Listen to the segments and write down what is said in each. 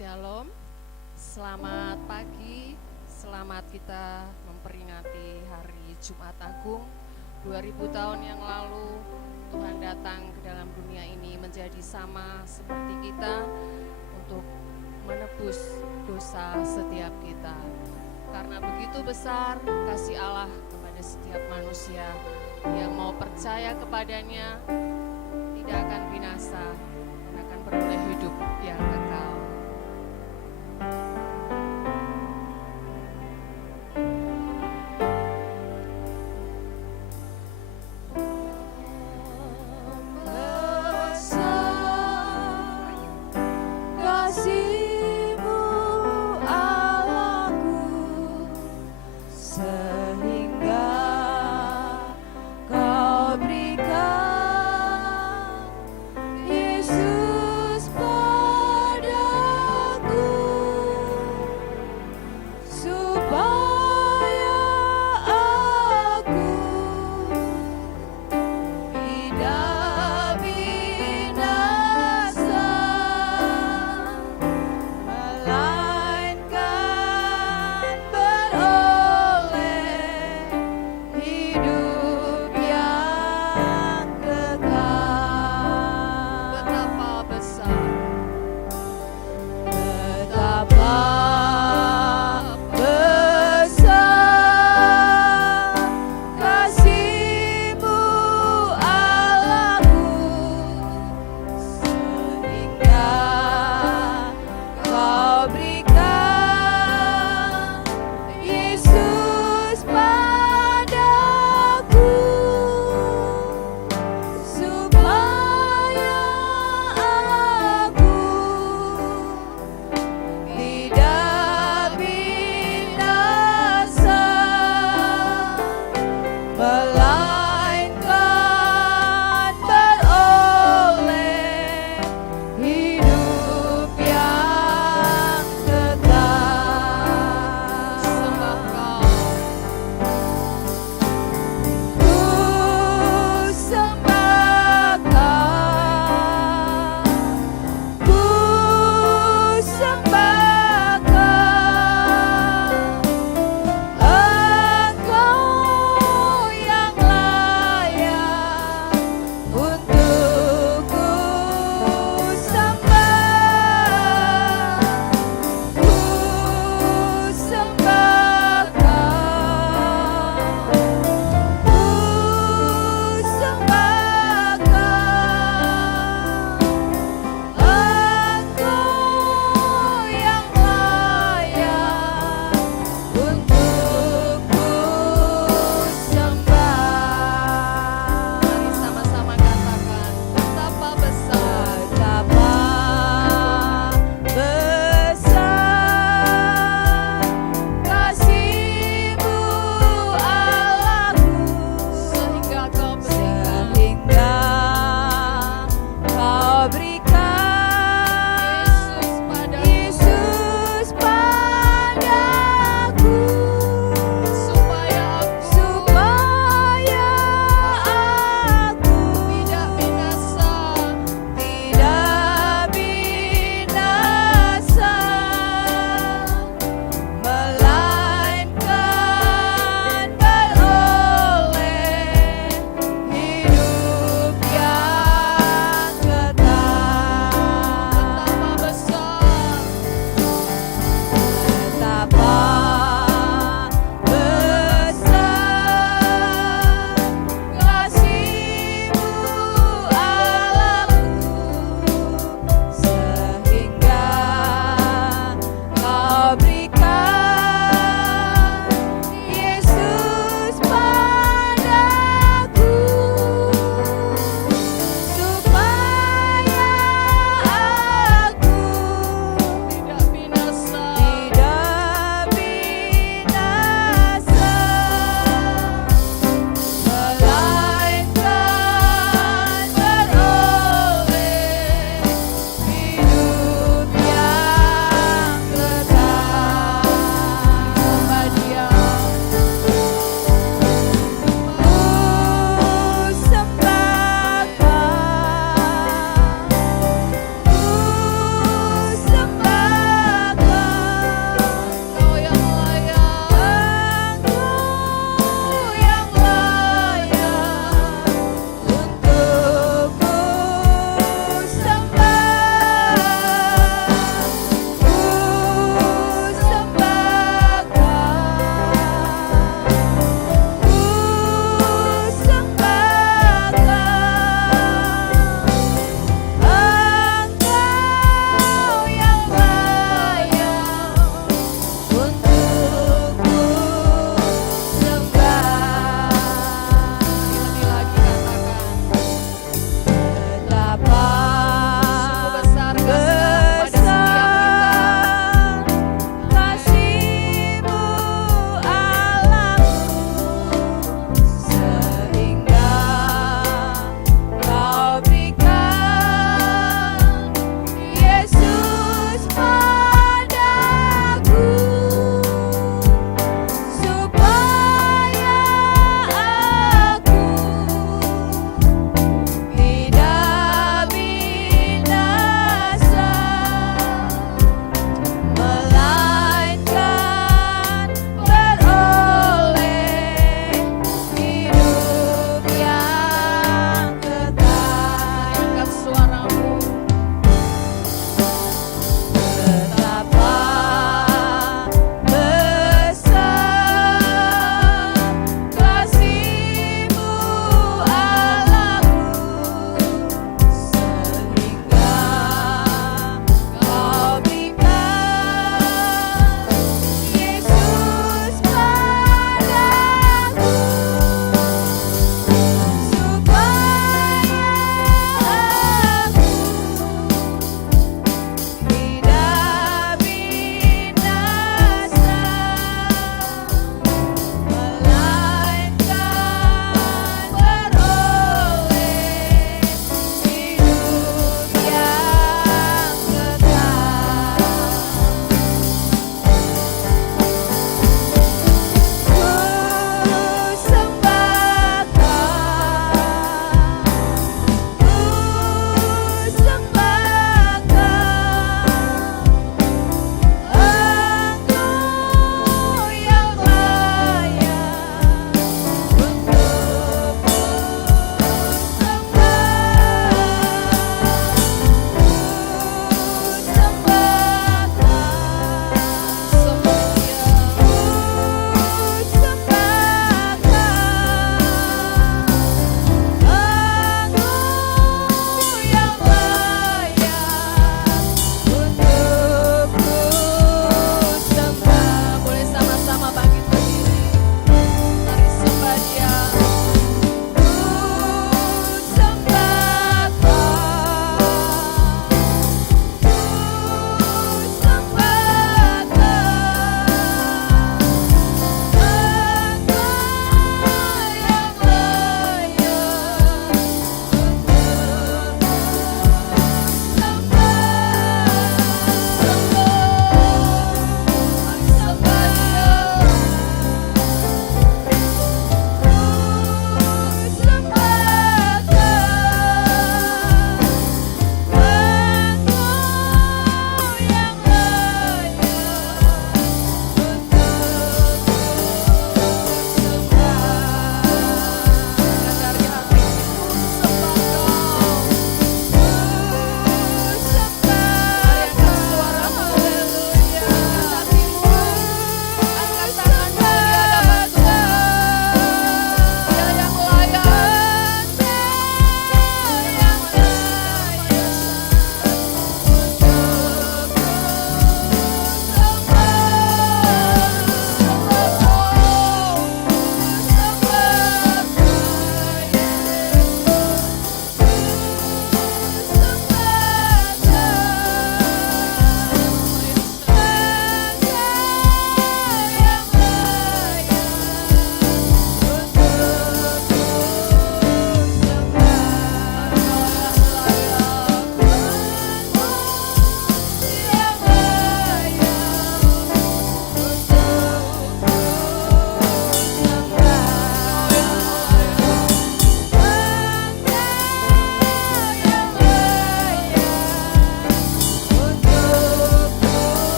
Shalom, selamat pagi, selamat kita memperingati hari Jumat Agung. 2000 tahun yang lalu Tuhan datang ke dalam dunia ini menjadi sama seperti kita untuk menebus dosa setiap kita. Karena begitu besar kasih Allah kepada setiap manusia yang mau percaya kepadanya, tidak akan binasa dan akan beroleh hidup yang kekal.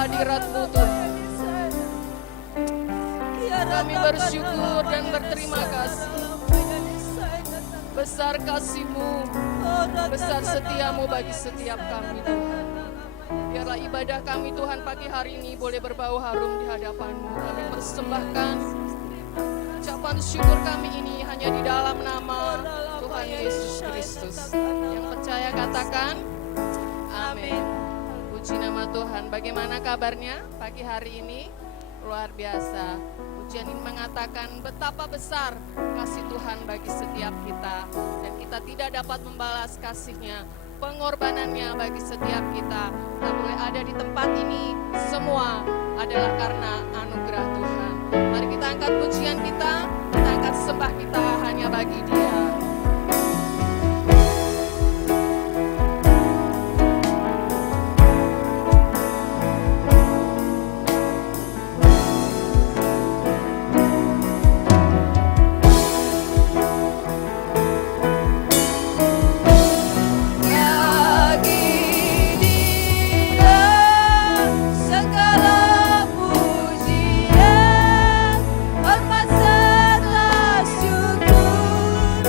hadirat-Mu Tuhan. Kami bersyukur dan berterima kasih. Besar kasih-Mu, besar setia-Mu bagi setiap kami Tuhan. Biarlah ibadah kami Tuhan pagi hari ini boleh berbau harum di hadapan-Mu. Kami persembahkan ucapan syukur kami ini hanya di dalam nama Tuhan Yesus Kristus. Yang percaya katakan amin. Puji nama Tuhan. Bagaimana kabarnya pagi hari ini? Luar biasa. Pujian ini mengatakan betapa besar kasih Tuhan bagi setiap kita. Dan kita tidak dapat membalas kasih-Nya, pengorbanannya bagi setiap kita. Kita boleh ada di tempat ini semua adalah karena anugerah Tuhan. Mari kita angkat pujian kita angkat sembah kita hanya bagi Dia. Hormat serta syukur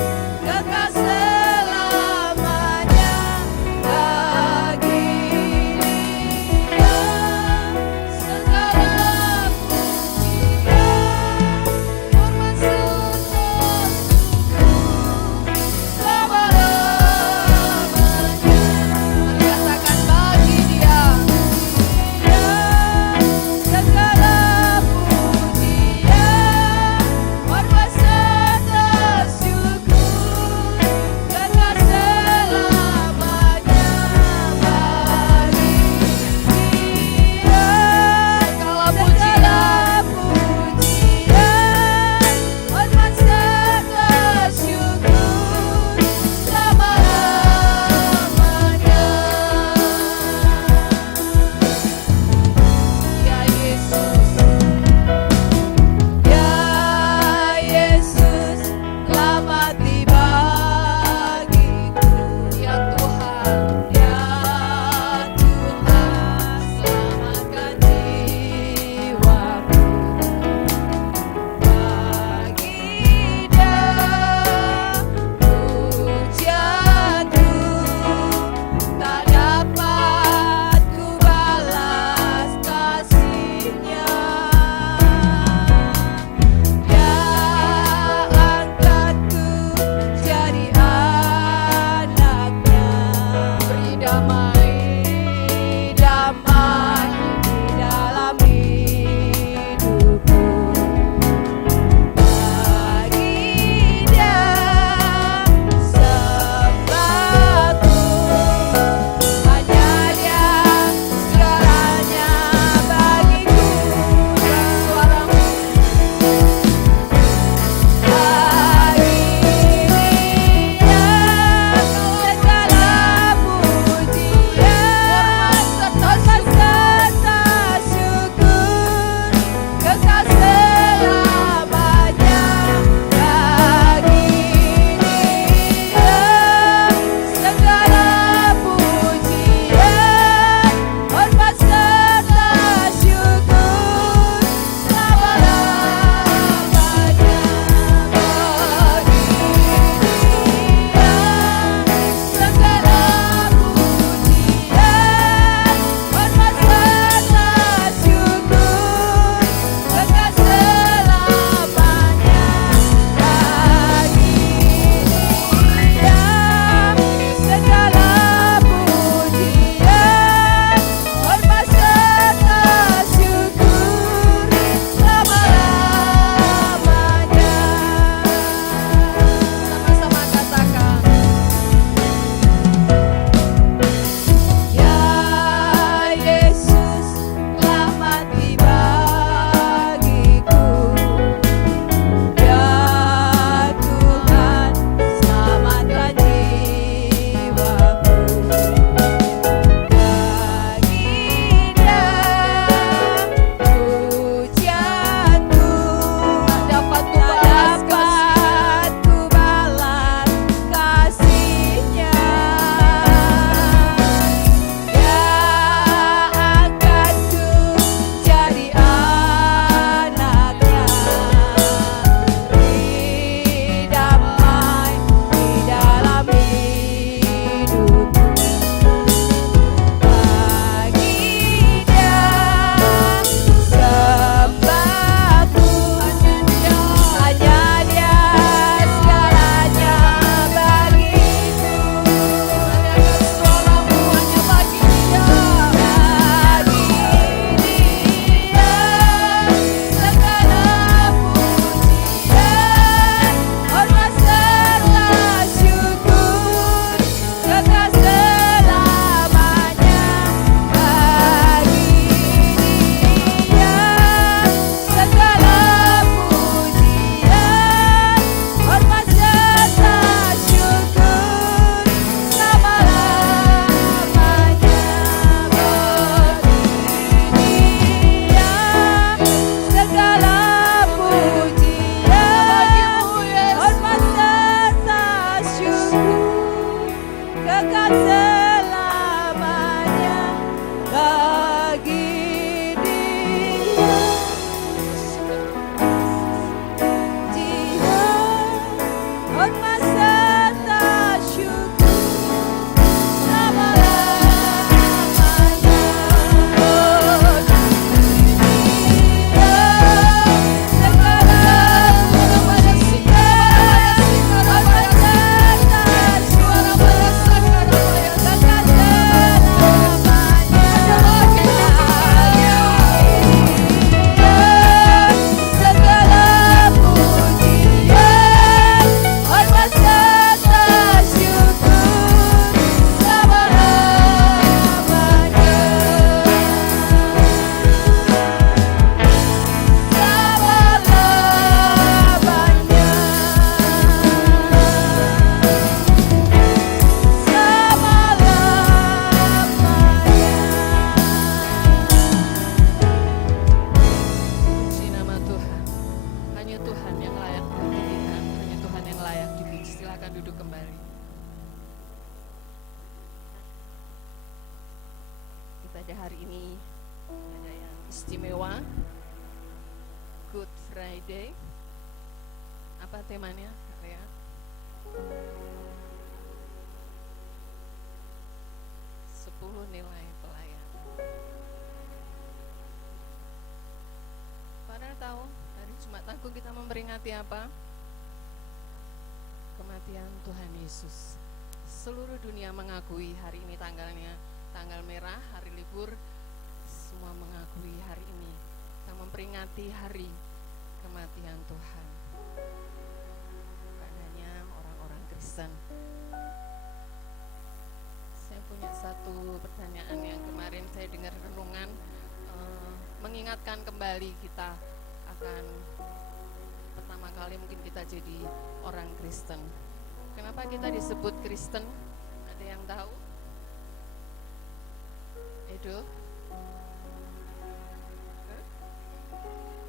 Pada hari ini ada yang istimewa, Good Friday. Apa temanya? Lihat. 10 nilai pelayanan. Pada tahu hari Jumat Agung kita memperingati apa? Kematian Tuhan Yesus. Seluruh dunia mengakui hari ini tanggalnya tanggal merah, hari libur. Semua mengakui hari ini kita memperingati hari kematian Tuhan. Bukan hanya orang-orang Kristen. Saya punya satu pertanyaan yang kemarin saya dengar renungan, mengingatkan kembali kita akan pertama kali mungkin kita jadi orang Kristen. Kenapa kita disebut Kristen? Ada yang tahu? Edo?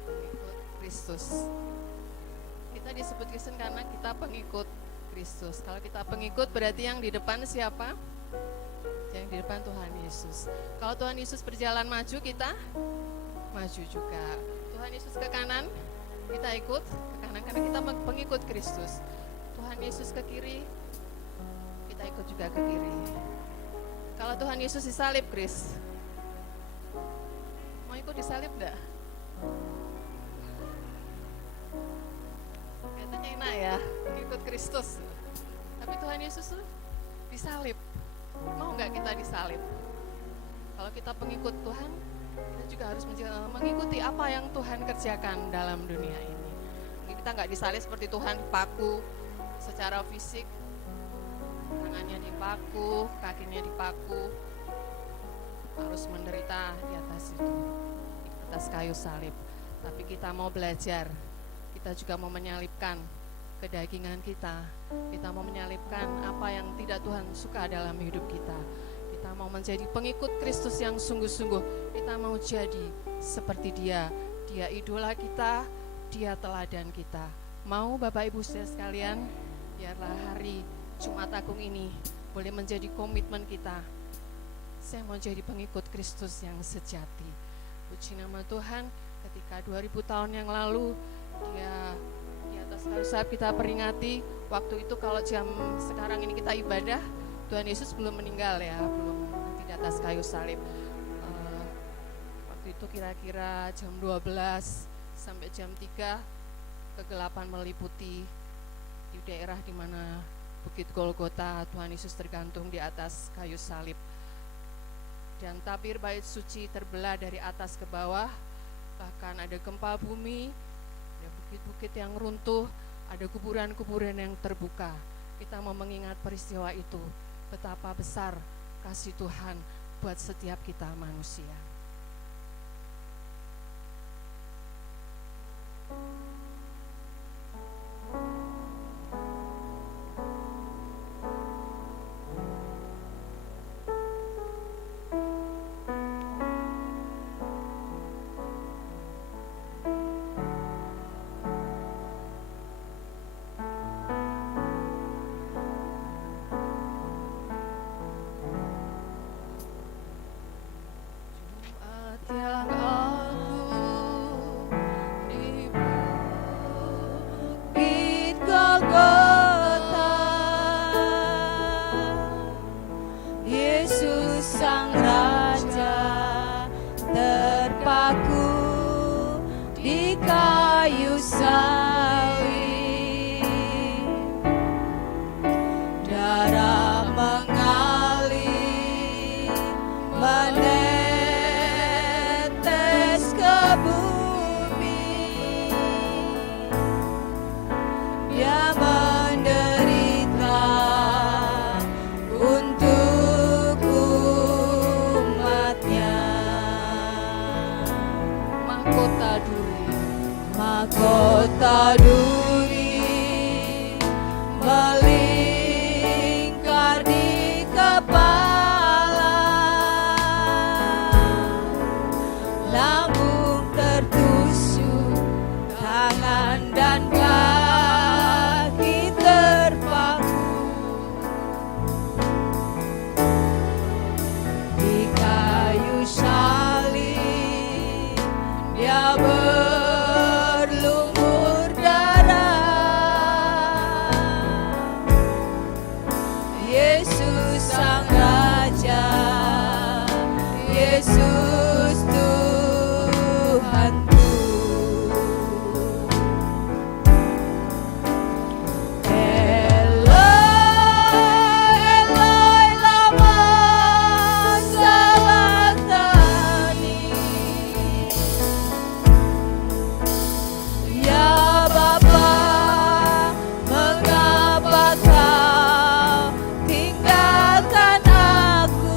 Pengikut Kristus. Kita disebut Kristen karena kita pengikut Kristus. Kalau kita pengikut berarti yang di depan siapa? Yang di depan Tuhan Yesus. Kalau Tuhan Yesus berjalan maju, kita maju juga. Tuhan Yesus ke kanan, kita ikut ke kanan karena kita pengikut Kristus. Tuhan Yesus ke kiri, kita ikut juga ke kiri. Kalau Tuhan Yesus disalib, Kris, mau ikut disalib enggak? Katanya enak ya, ikut Kristus. Tapi Tuhan Yesus tuh disalib. Mau enggak kita disalib? Kalau kita pengikut Tuhan, kita juga harus mengikuti apa yang Tuhan kerjakan dalam dunia ini. Mungkin kita enggak disalib seperti Tuhan dipaku secara fisik, tangannya dipaku, kakinya dipaku, harus menderita di atas itu, di atas kayu salib. Tapi kita mau belajar, kita juga mau menyalibkan kedagingan kita mau menyalibkan apa yang tidak Tuhan suka dalam hidup kita. Kita mau menjadi pengikut Kristus yang sungguh-sungguh. Kita mau jadi seperti Dia. Dia idola kita, Dia teladan kita. Mau Bapak Ibu saudara sekalian, biarlah hari Jumat Agung ini boleh menjadi komitmen kita. Saya mau jadi pengikut Kristus yang sejati. Puji nama Tuhan, ketika 2000 tahun yang lalu Dia di atas kayu salib kita peringati. Waktu itu kalau jam sekarang ini kita ibadah, Tuhan Yesus belum meninggal ya, belum di atas kayu salib. Waktu itu kira-kira jam 12 sampai jam 3 kegelapan meliputi di daerah di mana Bukit Golgota. Tuhan Yesus tergantung di atas kayu salib. Dan tabir bait suci terbelah dari atas ke bawah. Bahkan ada gempa bumi, ada bukit-bukit yang runtuh, ada kuburan-kuburan yang terbuka. Kita mau mengingat peristiwa itu, betapa besar kasih Tuhan buat setiap kita manusia. Mahkota duri melingkar di kepala, lambung tertusuk, tangan dan kaki terpaku di kayu Yesus Tuhanku. Eloi, Eloi, lama sabachthani. Ya Bapa, mengapa Kau tinggalkan aku?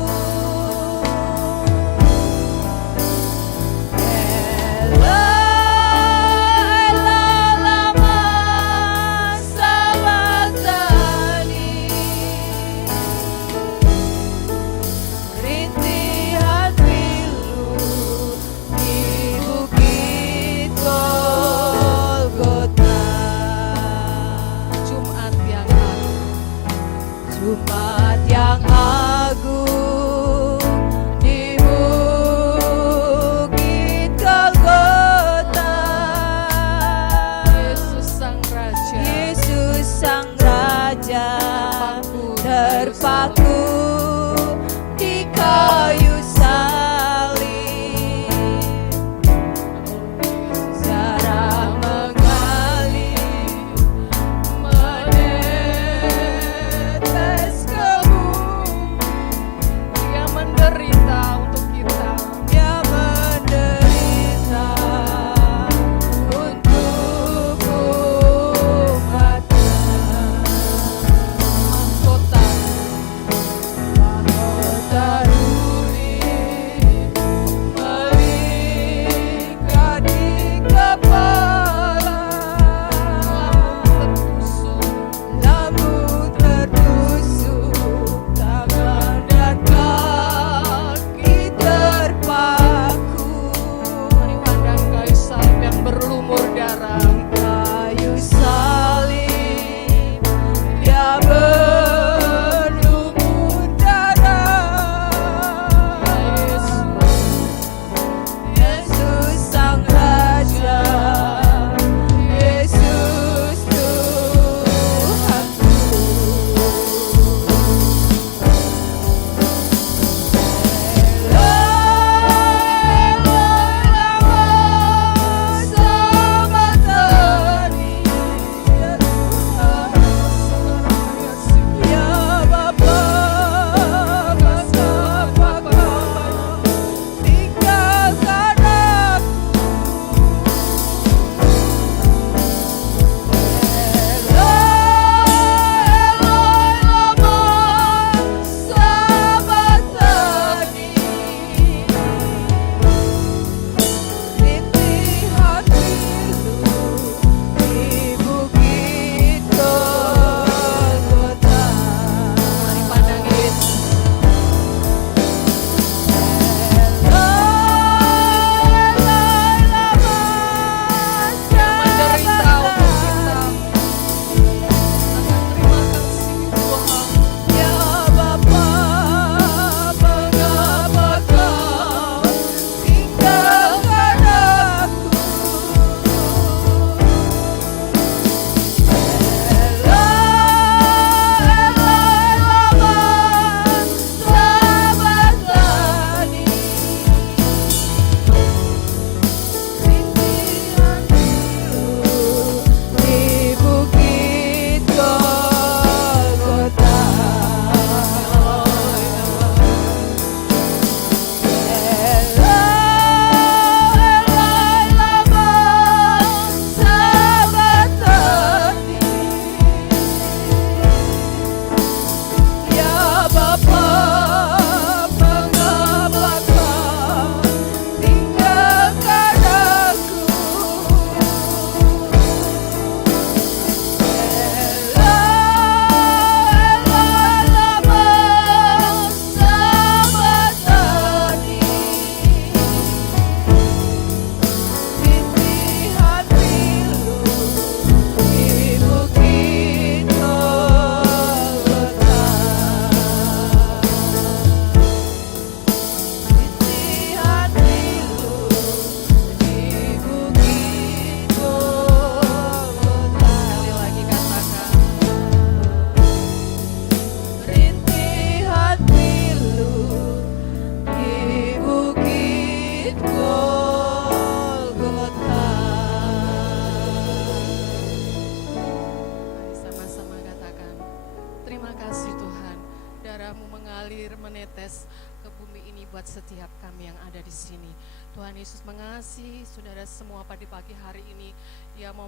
buat setiap kami yang ada di sini. Tuhan Yesus mengasihi saudara semua pada pagi hari ini. Dia mau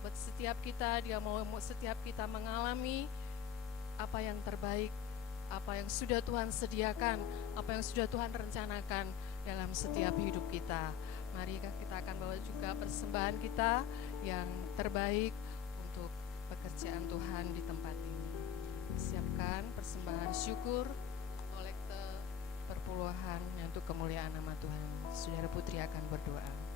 buat setiap kita, dia mau setiap kita mengalami apa yang terbaik, apa yang sudah Tuhan sediakan, apa yang sudah Tuhan rencanakan dalam setiap hidup kita. Mari kita akan bawa juga persembahan kita yang terbaik untuk pekerjaan Tuhan di tempat ini. Siapkan persembahan syukur, kolekte perpuluhan untuk kemuliaan nama Tuhan. Saudara Putri akan berdoa.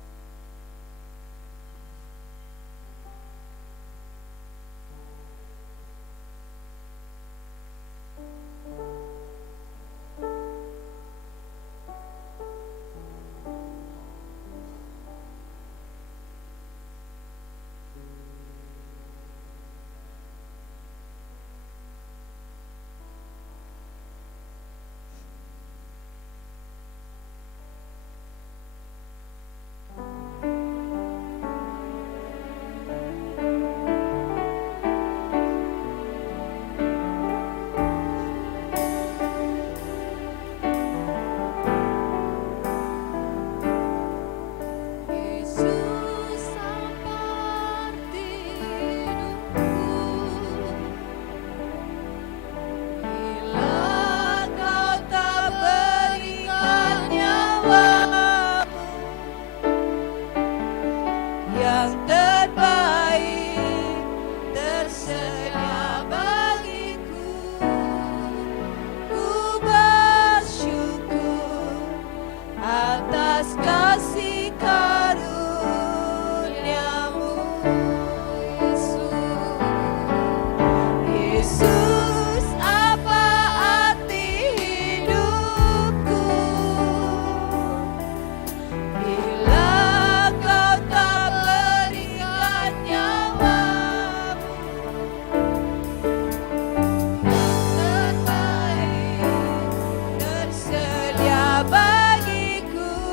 Bagiku,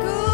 ku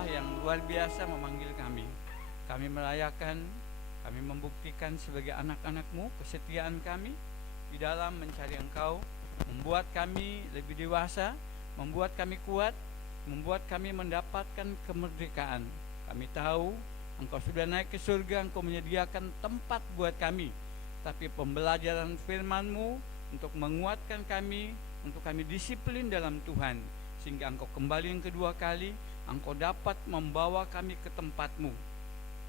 Allah yang luar biasa memanggil kami. Kami merayakan, kami membuktikan sebagai anak-anak-Mu kesetiaan kami di dalam mencari Engkau, membuat kami lebih dewasa, membuat kami kuat, membuat kami mendapatkan kemerdekaan. Kami tahu Engkau sudah naik ke surga, Engkau menyediakan tempat buat kami. Tapi pembelajaran firman-Mu untuk menguatkan kami, untuk kami disiplin dalam Tuhan, sehingga Engkau kembali yang kedua kali, Engkau dapat membawa kami ke tempat-Mu.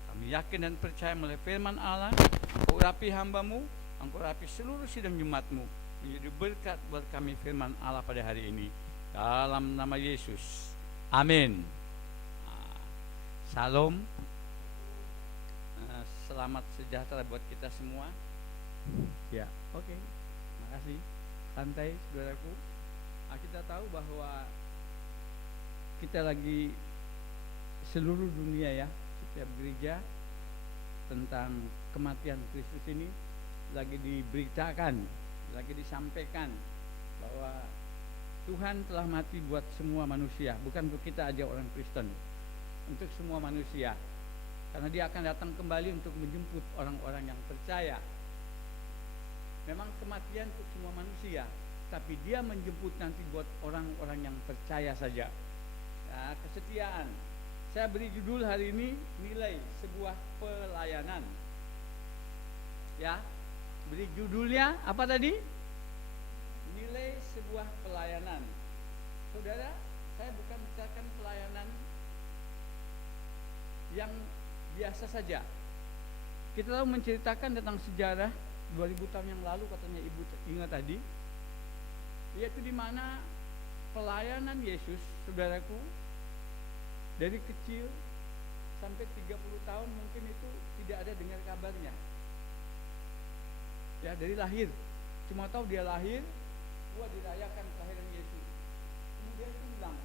Kami yakin dan percaya melalui firman Allah, Engkau urapi hamba-Mu, Engkau urapi seluruh sidang jemaat-Mu, menjadi berkat buat kami firman Allah pada hari ini. Dalam nama Yesus, amin. Salam, selamat sejahtera buat kita semua. Ya, oke. Makasih. Santai, saudaraku. Kita tahu bahwa kita lagi seluruh dunia ya, setiap gereja tentang kematian Kristus ini lagi diberitakan, lagi disampaikan bahwa Tuhan telah mati buat semua manusia, bukan untuk kita aja orang Kristen, untuk semua manusia. Karena Dia akan datang kembali untuk menjemput orang-orang yang percaya. Memang kematian untuk semua manusia, tapi Dia menjemput nanti buat orang-orang yang percaya saja. Ya, kesetiaan. Saya beri judul hari ini, nilai sebuah pelayanan. Ya, beri judulnya apa tadi? Nilai sebuah pelayanan. Saudara, saya bukan bicarakan pelayanan yang biasa saja. Kita tahu menceritakan tentang sejarah 2000 tahun yang lalu, katanya Ibu ingat tadi, yaitu di mana pelayanan Yesus, saudaraku, dari kecil sampai 30 tahun mungkin itu tidak ada dengar kabarnya. Ya, dari lahir, cuma tahu dia lahir, dirayakan kelahiran Yesus. Kemudian itu bilang,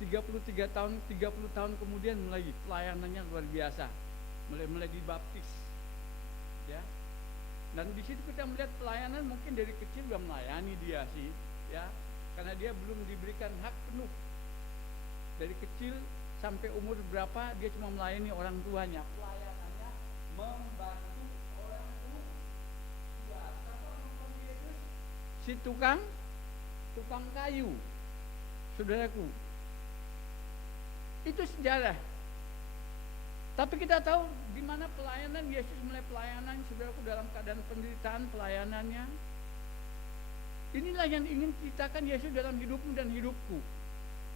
30 tahun kemudian mulai pelayanannya luar biasa, mulai dibaptis, ya. Dan di situ kita melihat pelayanan mungkin dari kecil sudah melayani dia sih, ya, karena dia belum diberikan hak penuh. Dari kecil sampai umur berapa dia cuma melayani orang tuanya. Pelayanannya membantu orang tua. Si tukang kayu, saudaraku. Itu sejarah. Tapi kita tahu di mana pelayanan Yesus mulai pelayanan, saudaraku, dalam keadaan penderitaan pelayanannya. Inilah yang ingin ceritakan Yesus dalam hidupmu dan hidupku.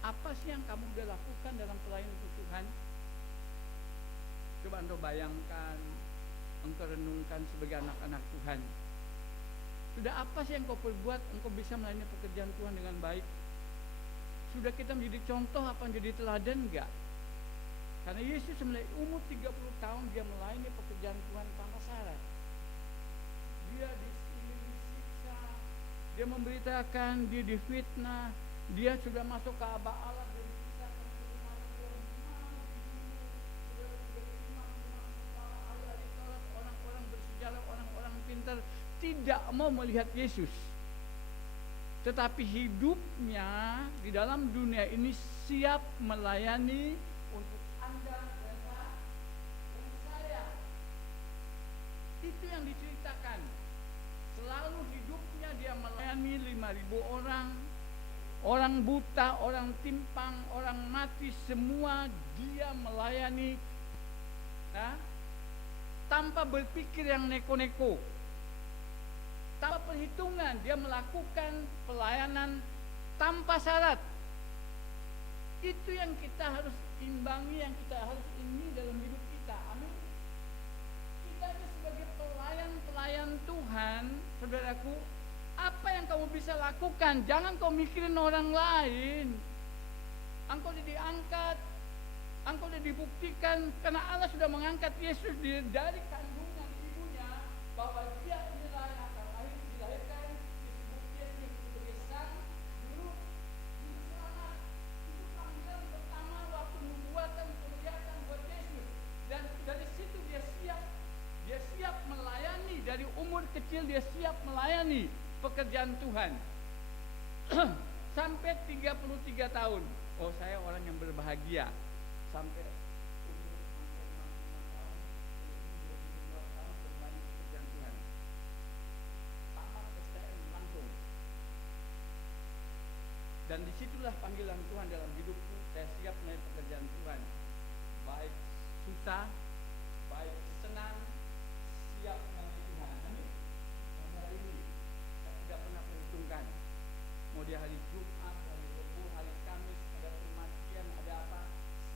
Apa sih yang kamu sudah lakukan dalam pelayanan untuk Tuhan? Coba engkau bayangkan, engkau renungkan sebagai anak-anak Tuhan. Sudah apa sih yang kau perbuat, engkau bisa melayani pekerjaan Tuhan dengan baik? Sudah kita menjadi contoh apa menjadi teladan enggak? Karena Yesus mulai umur 30 tahun dia melayani pekerjaan Tuhan tanpa syarat. Dia disiksa, dia memberitakan, dia difitnah, dia sudah masuk ke Aba Allah, dia dipisahkan dari orang-orang bersejarah, orang-orang pintar tidak mau melihat Yesus. Tetapi hidupnya di dalam dunia ini siap melayani untuk Anda dan saya. Itu yang diceritakan. Selalu hidupnya dia melayani 5.000 orang. Orang buta, orang timpang, orang mati, semua dia melayani, ya, tanpa berpikir yang neko-neko. Tanpa perhitungan, dia melakukan pelayanan tanpa syarat. Itu yang kita harus imbangi, yang kita harus ini dalam hidup kita. Amin. Kita ini sebagai pelayan Tuhan, saudaraku, apa yang kamu bisa lakukan? Jangan kau mikirin orang lain. Engkau sudah diangkat, engkau sudah dibuktikan, karena Allah sudah mengangkat Yesus dari kandungan ibunya, bahwa dia inilah yang akan dilahirkan, disebut Yesus sebagai sang juru selamat. Itu panggilan pertama waktu nubuatan penglihatan buat Yesus. Dan dari situ dia siap melayani. Dari umur kecil dia siap melayani pekerjaan Tuhan. Sampai 33 tahun. Oh, saya orang yang berbahagia. Sampai umur 65 tahun, 22 tahun bermain pekerjaan Tuhan. Tamat STM langsung. Dan disitulah panggilan Tuhan dalam hidupku. Saya siap melayani pekerjaan Tuhan. Baik susah, baik senang, siap melayani Tuhan. Amin. Sampai hari ini saya tidak pernah perhitungkan. Mau di hari Jumat, hari Rabu, hari Kamis, ada kematian, ada apa,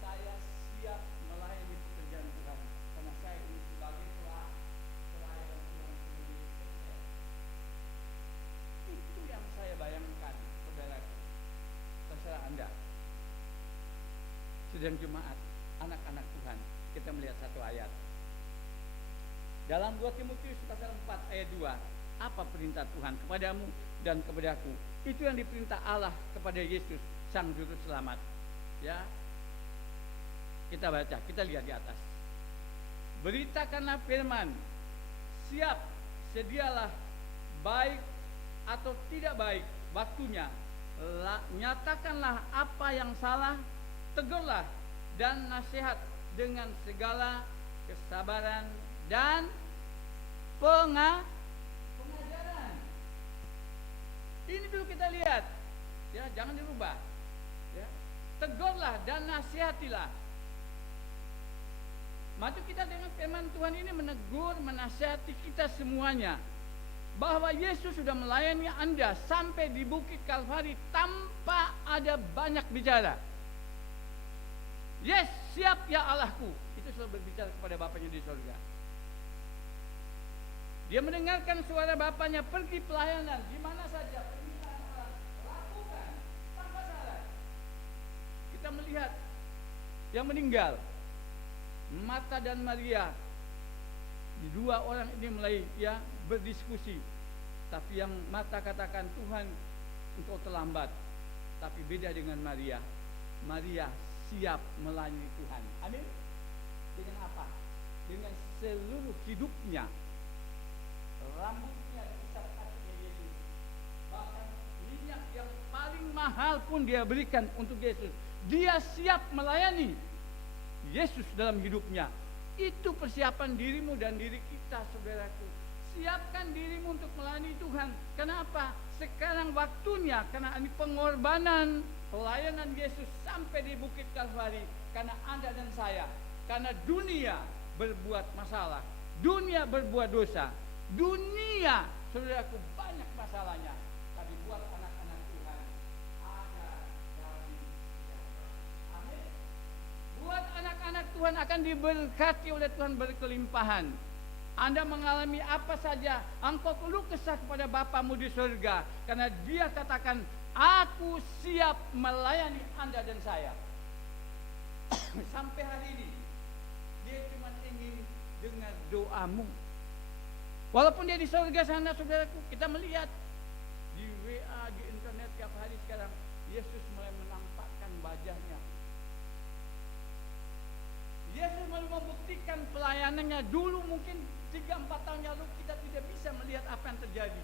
saya siap melayani pekerjaan Tuhan. Karena saya ini sebagai pelayan Tuhan sendiri. Itu yang saya bayangkan, saudaraku. Terserah Anda. Sedang jemaat, anak-anak Tuhan, kita melihat satu ayat. Dalam 2 Timotius pasal 4 ayat 2, apa perintah Tuhan kepadamu dan kepadaku? Itu yang diperintah Allah kepada Yesus, Sang Juru Selamat. Ya, kita baca, kita lihat di atas. Beritakanlah firman, siap, sedialah, baik atau tidak baik waktunya. Nyatakanlah apa yang salah, tegurlah dan nasihat dengan segala kesabaran dan pengajaran. Ini dulu kita lihat, ya, jangan dirubah. Ya. Tegurlah dan nasihatilah. Maka kita dengan firman Tuhan ini menegur, menasihati kita semuanya, bahwa Yesus sudah melayani Anda sampai di Bukit Kalvari tanpa ada banyak bicara. Yes, siap ya Allahku. Itu selalu berbicara kepada Bapaknya di surga. Dia mendengarkan suara Bapaknya pergi pelayanan di mana saja, permintaan Allah lakukan tanpa syarat. Kita melihat yang meninggal, Marta dan Maria. Di dua orang ini mulai berdiskusi. Tapi yang Marta katakan, Tuhan, engkau terlambat. Tapi beda dengan Maria. Maria siap melayani Tuhan. Amin. Dengan apa? Dengan seluruh hidupnya. Rambutnya diisap kaki Yesus. Bahkan minyak yang paling mahal pun dia berikan untuk Yesus. Dia siap melayani Yesus dalam hidupnya. Itu persiapan dirimu dan diri kita, saudaraku. Siapkan dirimu untuk melayani Tuhan. Kenapa? Sekarang waktunya, karena ini pengorbanan pelayanan Yesus sampai di Bukit Kalvari. Karena Anda dan saya. Karena dunia berbuat masalah. Dunia berbuat dosa. Dunia, saudaraku, banyak masalahnya. Tapi buat anak-anak Tuhan ada damai sejahtera. Amin. Buat anak-anak Tuhan akan diberkati oleh Tuhan berkelimpahan. Anda mengalami apa saja, engkau keluh kesah kepada Bapamu di surga. Karena dia katakan, aku siap melayani Anda dan saya. Sampai hari ini, dia cuma ingin dengar doamu. Walaupun dia di surga sana, saudaraku, kita melihat di WA, di internet tiap hari sekarang, Yesus mulai menampakkan wajahnya. Yesus mulai membuktikan pelayanannya. Dulu mungkin 3-4 tahun lalu kita tidak bisa melihat apa yang terjadi.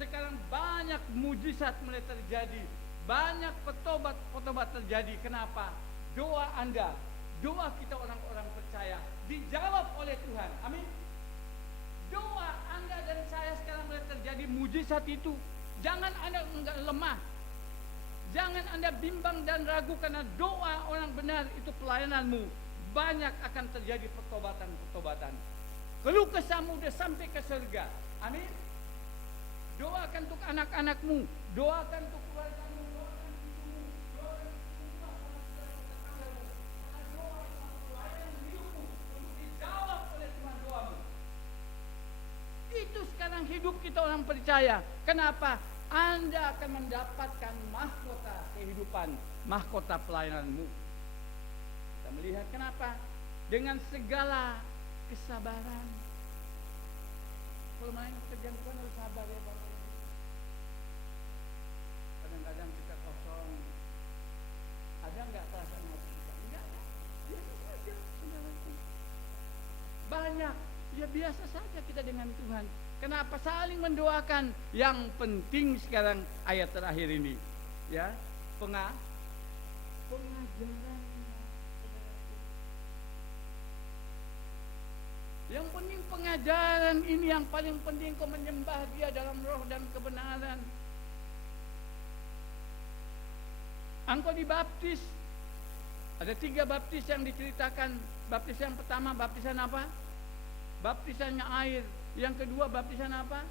Sekarang banyak mujizat mulai terjadi. Banyak petobat terjadi. Kenapa? Doa Anda, doa kita orang-orang percaya dijawab oleh Tuhan. Amin. Doa Anda dan saya sekarang mulai terjadi mujizat itu. Jangan Anda lemah. Jangan Anda bimbang dan ragu, karena doa orang benar itu pelayananmu. Banyak akan terjadi pertobatan. Keluh kesahmu sudah sampai ke surga. Amin. Doakan untuk anak-anakmu, doakan untuk keluargamu, doakan hidupmu, doakan semua tetanggamu. Karena doa adalah pelayanan hidupmu untuk dijawab oleh Tuhan doamu. Itu sekarang hidup kita orang percaya. Kenapa? Anda akan mendapatkan mahkota kehidupan, mahkota pelayananmu. Kita melihat kenapa? Dengan segala kesabaran. Kalau main pekerjaan Tuhan harus sabar ya Bapak. Kadang-kadang kita kosong. Ada nggak perasaan hati kita? Enggak. Biasa saja, saudaraku. Banyak. Ya biasa saja kita dengan Tuhan. Kenapa? Saling mendoakan. Yang penting sekarang ayat terakhir ini, ya, pengajarannya. Yang penting pengajaran ini, yang paling penting kau menyembah Dia dalam roh dan kebenaran. Engkau dibaptis. Ada 3 baptis yang diceritakan. Baptis yang pertama, baptisan apa? Baptisannya air. Yang kedua, baptisan apa?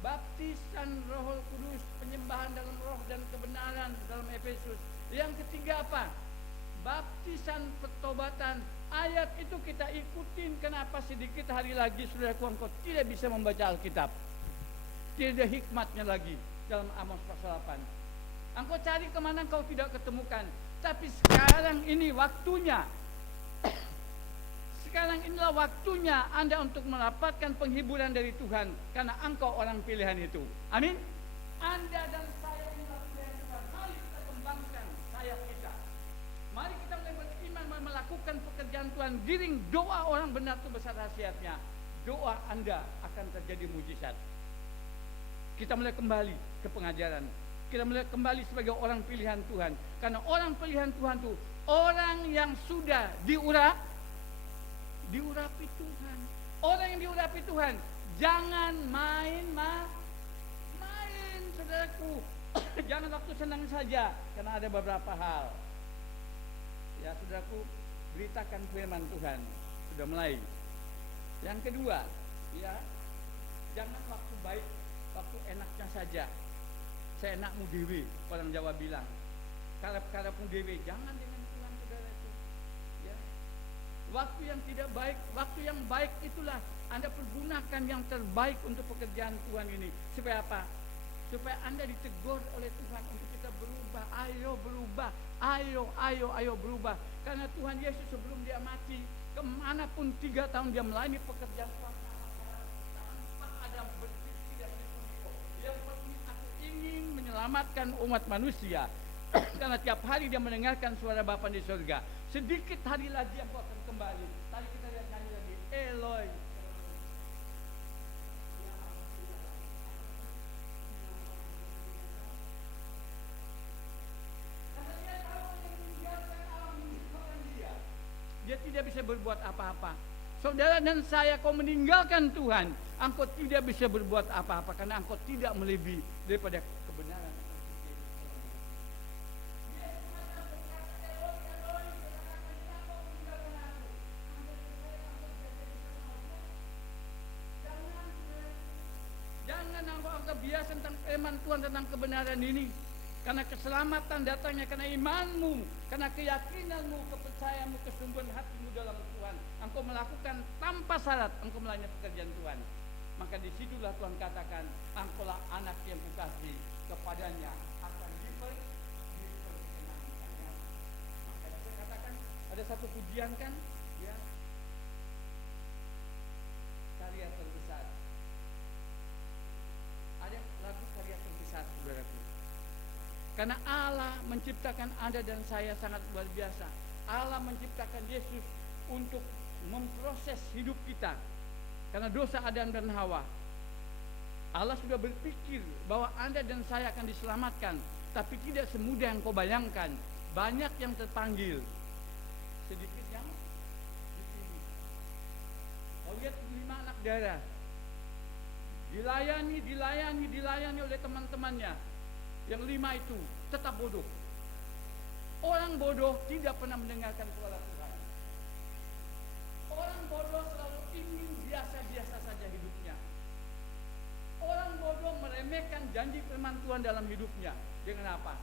Baptisan Roh Kudus, penyembahan dalam roh dan kebenaran dalam Efesus. Yang ketiga apa? Baptisan pertobatan. Ayat itu kita ikutin. Kenapa sedikit hari lagi saudaraku engkau tidak bisa membaca Alkitab? Tidak ada hikmatnya lagi dalam Amos pasal 8. Engkau cari kemana engkau tidak ketemukan. Tapi sekarang ini waktunya. Sekarang inilah waktunya Anda untuk mendapatkan penghiburan dari Tuhan. Karena engkau orang pilihan itu. Amin. Anda dan saya inilah pilihan Tuhan. Mari kita kembangkan sayap kita. Mari kita mulai beriman melakukan pekerjaan Tuhan. Giring doa orang benar itu besar khasiatnya. Doa Anda akan terjadi mujizat. Kita mulai kembali ke pengajaran. Kita mulai kembali sebagai orang pilihan Tuhan. Karena orang pilihan Tuhan itu orang yang sudah diurapi Tuhan. Orang yang diurapi Tuhan jangan main saudaraku. Jangan waktu senang saja, karena ada beberapa hal. Ya saudaraku, beritakan firman Tuhan. Sudah mulai. Yang kedua, ya, jangan waktu baik, waktu enaknya saja. Seenakmu dewe, orang Jawa bilang. Karep-karepmu dewe, jangan dengan Tuhan saudaraku. Ya. Waktu yang tidak baik, waktu yang baik itulah Anda pergunakan yang terbaik untuk pekerjaan Tuhan ini. Supaya apa? Supaya Anda ditegur oleh Tuhan untuk kita berubah. Ayo berubah, ayo berubah. Karena Tuhan Yesus sebelum Dia mati, kemanapun 3 tahun Dia melayani pekerjaan Tuhan tanpa ada berpikir tidak berpikir. Yang penting aku ingin menyelamatkan umat manusia. Karena tiap hari Dia mendengarkan suara Bapa di surga. Sedikit hari lagi aku akan kembali. Tadi kita lihat nyanyi lagi, Eloi. Dia tidak bisa berbuat apa-apa. Saudara dan saya, kau meninggalkan Tuhan, engkau tidak bisa berbuat apa-apa karena engkau tidak melebihi daripada kebenaran. Jangan engkau anggap biasa tentang firman Tuhan, tentang kebenaran ini. Karena keselamatan datangnya karena imanmu, karena keyakinanmu, kepercayaanmu, kesungguhan hatimu dalam Tuhan. Engkau melakukan tanpa syarat, engkau melayani pekerjaan Tuhan. Maka disitulah Tuhan katakan, engkaulah anak yang kukasihi, kepadanya akan diperkenankannya. Maka saya katakan, ada satu pujian kan, ya, karya terbesar. Ada lagu karya terbesar, saudaraku. Karena Allah menciptakan Anda dan saya sangat luar biasa. Allah menciptakan Yesus untuk memproses hidup kita. Karena dosa Adam dan Hawa. Allah sudah berpikir bahwa Anda dan saya akan diselamatkan. Tapi tidak semudah yang kau bayangkan. Banyak yang terpanggil. Sedikit yang dipilih. Kau lihat 5 anak darah. Dilayani oleh teman-temannya. Yang 5 itu tetap bodoh. Orang bodoh tidak pernah mendengarkan suara Tuhan. Orang bodoh selalu ingin biasa-biasa saja hidupnya. Orang bodoh meremehkan janji firman Tuhan dalam hidupnya. Dengan apa?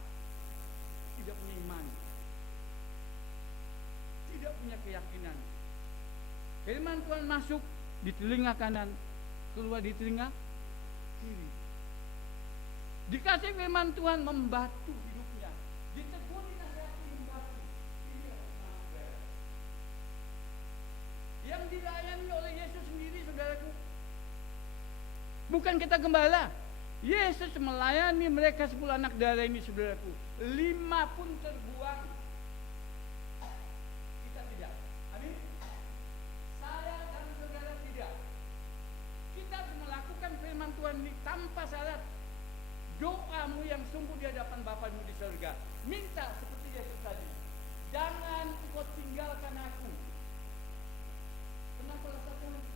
Tidak punya iman. Tidak punya keyakinan. Firman Tuhan masuk di telinga kanan, keluar di telinga kiri. Dikasih firman Tuhan membatu hidupnya. Ditegur dinasihati membatu. Ini adalah yang dilayani oleh Yesus sendiri, saudaraku. Bukan kita gembala. Yesus melayani mereka 10 anak darah ini, saudaraku. 5 pun terbuang. Kita tidak. Amin. Saya dan saudara tidak. Kita harus melakukan firman Tuhan ini tanpa syarat. Doamu yang sungguh di hadapan Bapamu di surga. Minta tinggalkan aku.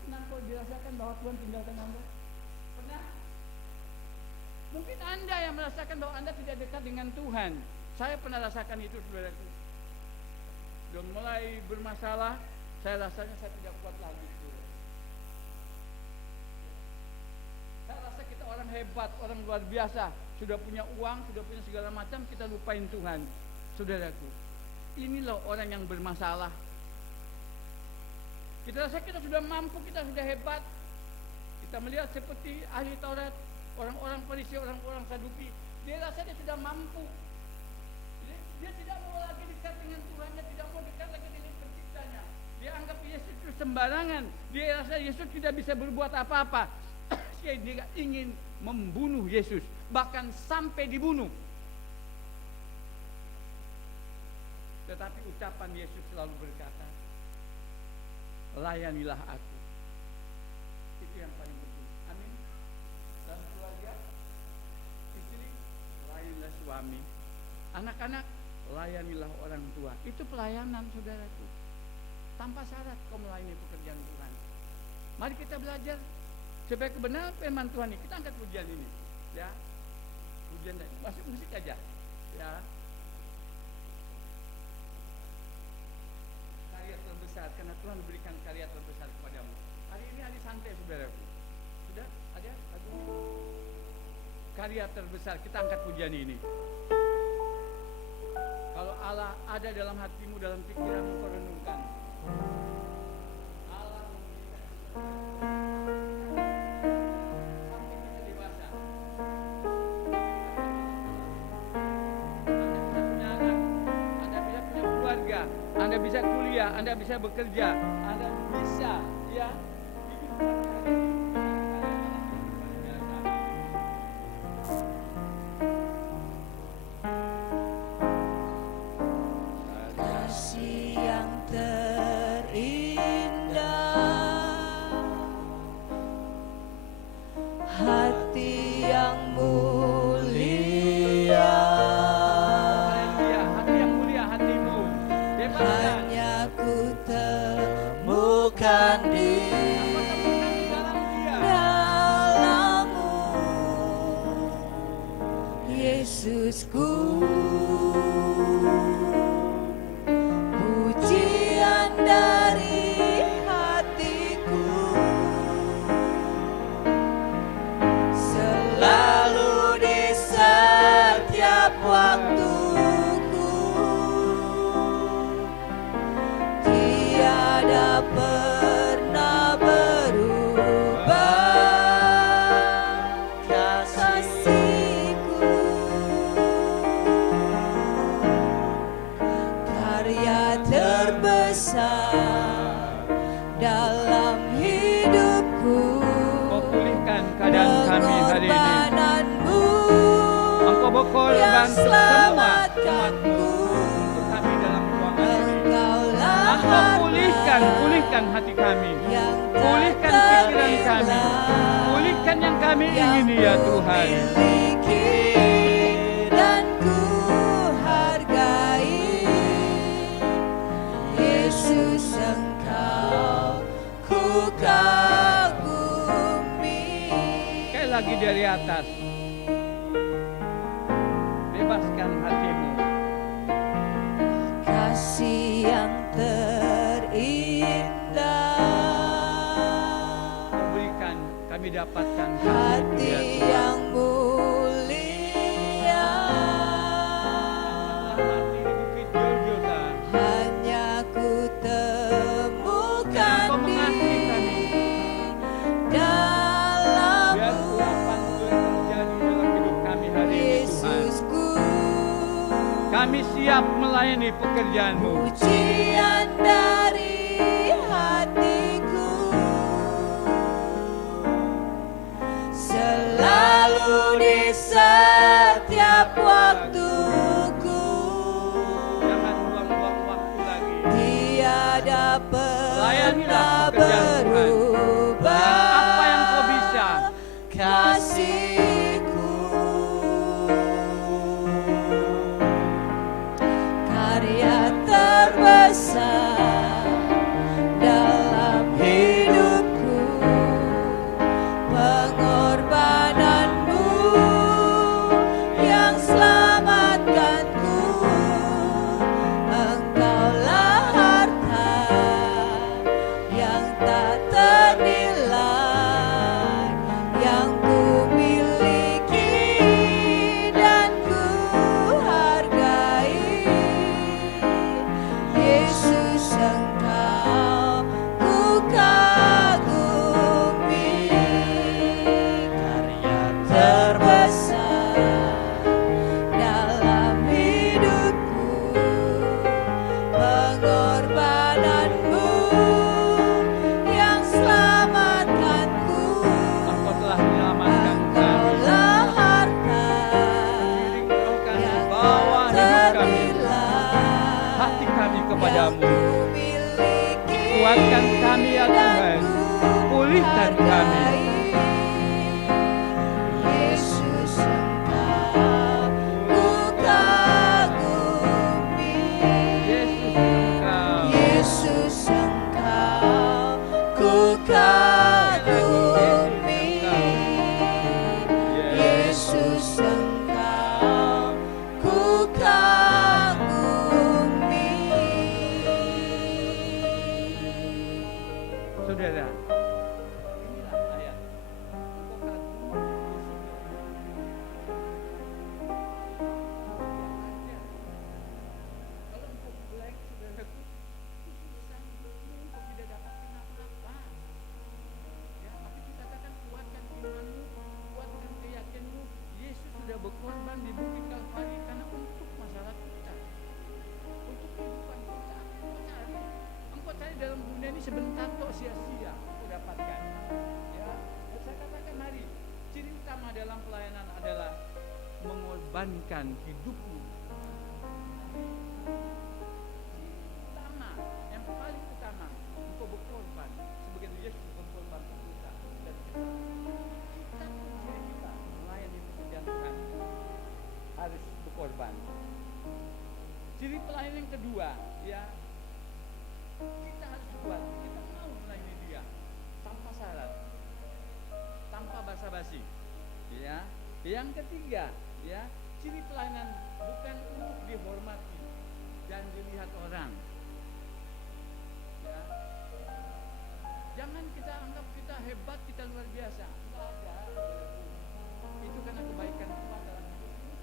Pernah kau dirasakan bahwa Tuhan tinggalkan Anda? Pernah? Mungkin Anda yang merasakan bahwa Anda tidak dekat dengan Tuhan. Saya pernah rasakan itu, saudaraku. Sudah mulai bermasalah, saya rasanya saya tidak kuat lagi. Saya rasa kita orang hebat, orang luar biasa, sudah punya uang, sudah punya segala macam, kita lupain Tuhan. Saudaraku, inilah orang yang bermasalah. Kita rasa kita sudah mampu, kita sudah hebat. Kita melihat seperti ahli Taurat, orang-orang Farisi, orang-orang Saduki, dia rasa dia sudah mampu. Dia tidak mau lagi dekat dengan Tuhannya, tidak mau dekat lagi dengan penciptanya. Dia anggap Yesus itu sembarangan. Dia rasa Yesus tidak bisa berbuat apa-apa. Dia ingin membunuh Yesus, bahkan sampai dibunuh. Tetapi ucapan Yesus selalu berkata, layanilah aku. Itu yang paling penting. Amin. Dalam keluarga, istri, layanilah suami. Anak-anak, layanilah orang tua. Itu pelayanan, saudaraku. Tanpa syarat kau melayani pekerjaan Tuhan. Mari kita belajar supaya kebenaran firman Tuhan ini. Kita angkat pujian ini, ya. Pujian masuk musik aja, ya. Karya terbesar, karena Tuhan berikan karya terbesar kepadamu. Hari ini hari santai, saudaraku. Sudah ada lagu ini? Karya terbesar, kita angkat pujian ini. Kalau Allah ada dalam hatimu, dalam pikiranmu, kau renungkan. Allah sampai kita dewasa. Anda bisa punya anak, Anda bisa punya keluarga, Anda bisa kuliah, Anda bisa bekerja, Anda bisa, ya. Pulihkan hati kami, pulihkan pikiran kami, pulihkan yang kami ingini ya Tuhan. Dan ku hargai Yesus, Engkau ku kagumi. Sekali lagi dari atas, bebaskan hatimu. Kasih yang Kami dapatkan hati yang mulia, hanya ku temukan di dalam Yesusku. Kami siap melayani pekerjaan-Mu. Pujian dari hatiku, selalu di setiap waktuku. Jangan buang-buang waktu lagi. Tiada pernah pekerjaan Tuhan. berubah. Apa yang Kau bisa? Kasihku, karya terbesar kepadamu. Kuatkan kami ya Tuhan, pulihkan kami. Yesus Engkau ku kagumi. Yesus Engkau ku kagumi. Yesus Engkau ku kagumi. Saudara, inilah ayat. Engkau kagum kalau engkau blank, saudaraku, itu susah hidupmu, engkau tidak dapatkan apa-apa. Ya, tapi kita katakan kuatkan imanmu, kuatkan keyakinanmu. Yesus sudah berkorban di bukit Kalvari karena untuk masalah kita, untuk kehidupan kita. Engkau cari dalam dunia ini sebentar kok sia-sia engkau dapatkan. Ya, saya katakan mari, ciri utama dalam pelayanan adalah mengorbankan hidupmu. Utama, yang paling utama, engkau berkorban sebagai Yesus berkorban untuk kita dan kita. Kita ciri kita melayani pekerjaan Tuhan harus berkorban. Ciri pelayanan yang kedua, ya, kita harus kuat. Kita mau melayani Dia tanpa syarat, tanpa basa-basi. Ya, yang ketiga, ya, ciri pelayanan bukan untuk dihormati dan dilihat orang. Ya, jangan kita anggap kita hebat, kita luar biasa. Enggak ada. Itu karena kebaikan Tuhan dalam hidup ini.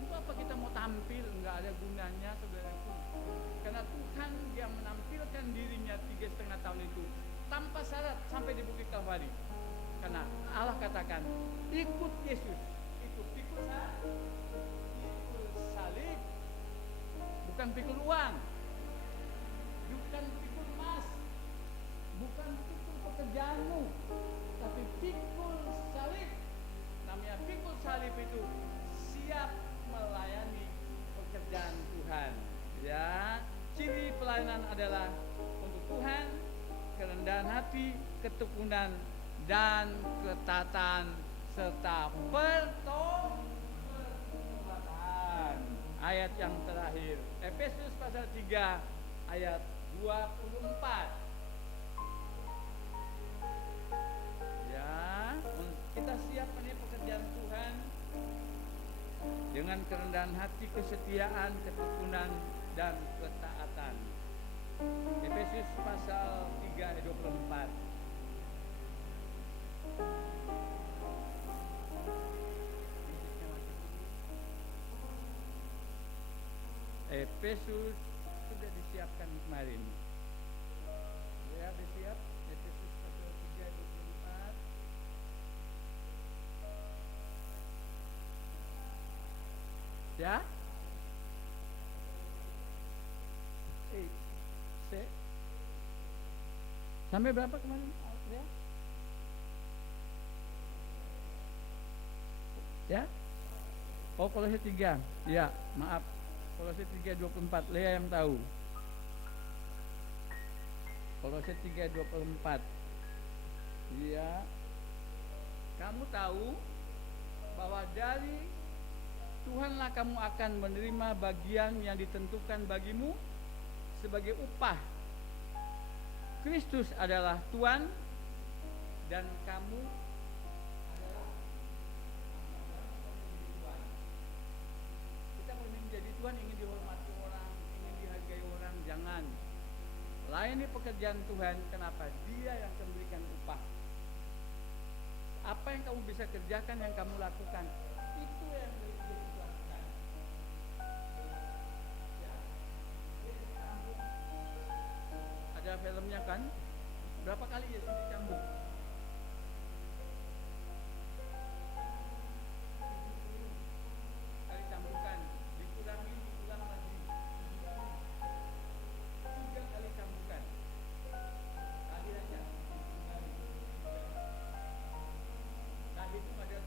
Untuk apa kita mau tampil? Enggak ada gunanya, saudaraku. Karena Tuhan yang menampilkan dirinya 3,5 tahun itu tanpa syarat sampai di bukit Kalvari. Karena Allah katakan, ikut Yesus, ikut pikul salib, bukan pikul uang, bukan pikul emas, bukan pikul pekerjaanmu, tapi pikul salib. Namanya pikul salib itu siap melayani pekerjaan Tuhan. Ya, ciri pelayanan adalah untuk Tuhan, kerendahan hati, ketekunan dan ketaatan serta pertobatan. Ayat yang terakhir, Efesus pasal 3 ayat 24. Ya, kita siap melayani pekerjaan Tuhan dengan kerendahan hati, kesetiaan, ketekunan dan ketaatan. Efesus pasal 3 ayat 24. Efesus sudah disiapkan kemarin. Ya, disiap. Efesus pasal 3 ayat 24. Ya. Sampai berapa kemarin? Ya? Oh, Kolose 3. Ya, maaf. Kolose 3:24. Lea yang tahu. Kolose 3:24. Ya. Kamu tahu bahwa dari Tuhanlah kamu akan menerima bagian yang ditentukan bagimu sebagai upah. Kristus adalah Tuhan dan kamu adalah Tuhan. Kita ingin menjadi Tuhan, ingin dihormati orang, ingin dihargai orang, jangan. Layani pekerjaan Tuhan, kenapa? Dia yang akan memberikan upah. Apa yang kamu bisa kerjakan, yang kamu lakukan, itu yang Yesus lakukan. Ada filmnya kan? Berapa kali Yesus dicambuk? 70 kali cambukan, dikulang lagi. 3 kali cambukan. Kali aja. Nah, itu ada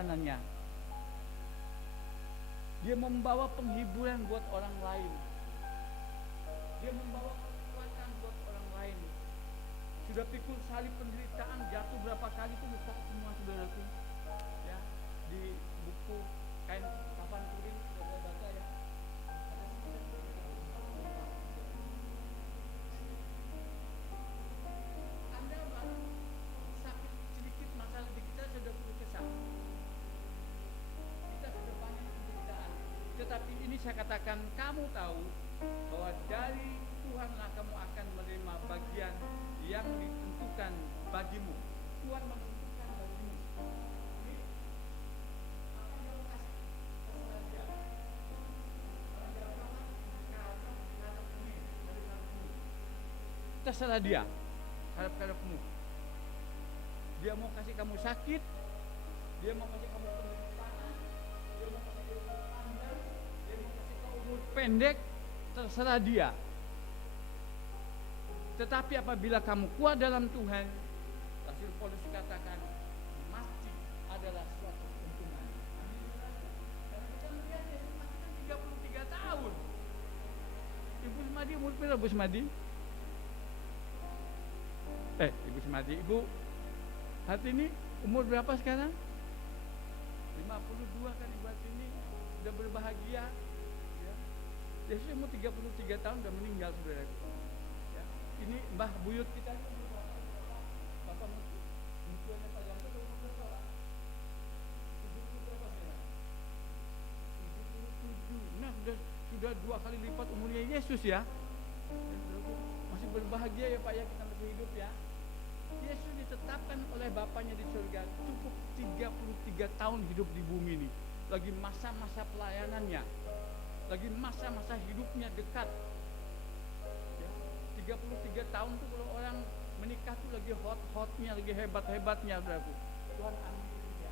pelayanannya. Dia membawa penghiburan buat orang lain. Dia membawa kekuatan buat orang lain. Sudah pikul salib penderitaan, jatuh berapa kali itu luka semua saudaraku. Ya, di buku kain kafan kuning sudah baca ya. Anda baru sakit sedikit masalah di kita sudah perlu kesal. Kita sudah banyak penderitaan. Tetapi ini saya katakan, kamu tahu bahwa dari Tuhanlah kamu akan menerima bagian yang ditentukan bagimu. Tuhan menentukan bagimu. Ini apa yang kamu kasih? Terserah dia. Orang Jawa terserah dia. Harap-harapmu. Dia mau kasih kamu sakit, dia mau kasih kamu penderitaan, dia mau kasih kamu pandang, dia mau kasih kamu umur pendek, terserah dia. Tetapi apabila kamu kuat dalam Tuhan, Rasul Paulus katakan, mati adalah suatu keuntungan. Karena kita melihat Yesus mati kan 33 tahun. Ibu Semadi umur berapa, Bu Semadi? Ibu Semadi, Ibu hati ini umur berapa sekarang? 52 kan Ibu hati ini, sudah berbahagia. Ya. Yesus umur 33 tahun sudah meninggal saudaraku. Ya. Ini Mbah Buyut kita ini umur berapa? Bapak mutuanya Pak Janto umur berapa? 70 berapa sekarang? 77. Nah sudah 2 kali lipat umurnya Yesus ya. Masih berbahagia ya Pak ya, kita masih hidup ya. Yesus ditetapkan oleh Bapaknya di surga cukup 33 tahun hidup di bumi ini. Lagi masa-masa pelayanannya, lagi masa-masa hidupnya dekat ya. 33 tahun tuh kalau orang menikah tuh lagi hot-hotnya, lagi hebat-hebatnya saudaraku. Tuhan amin ya.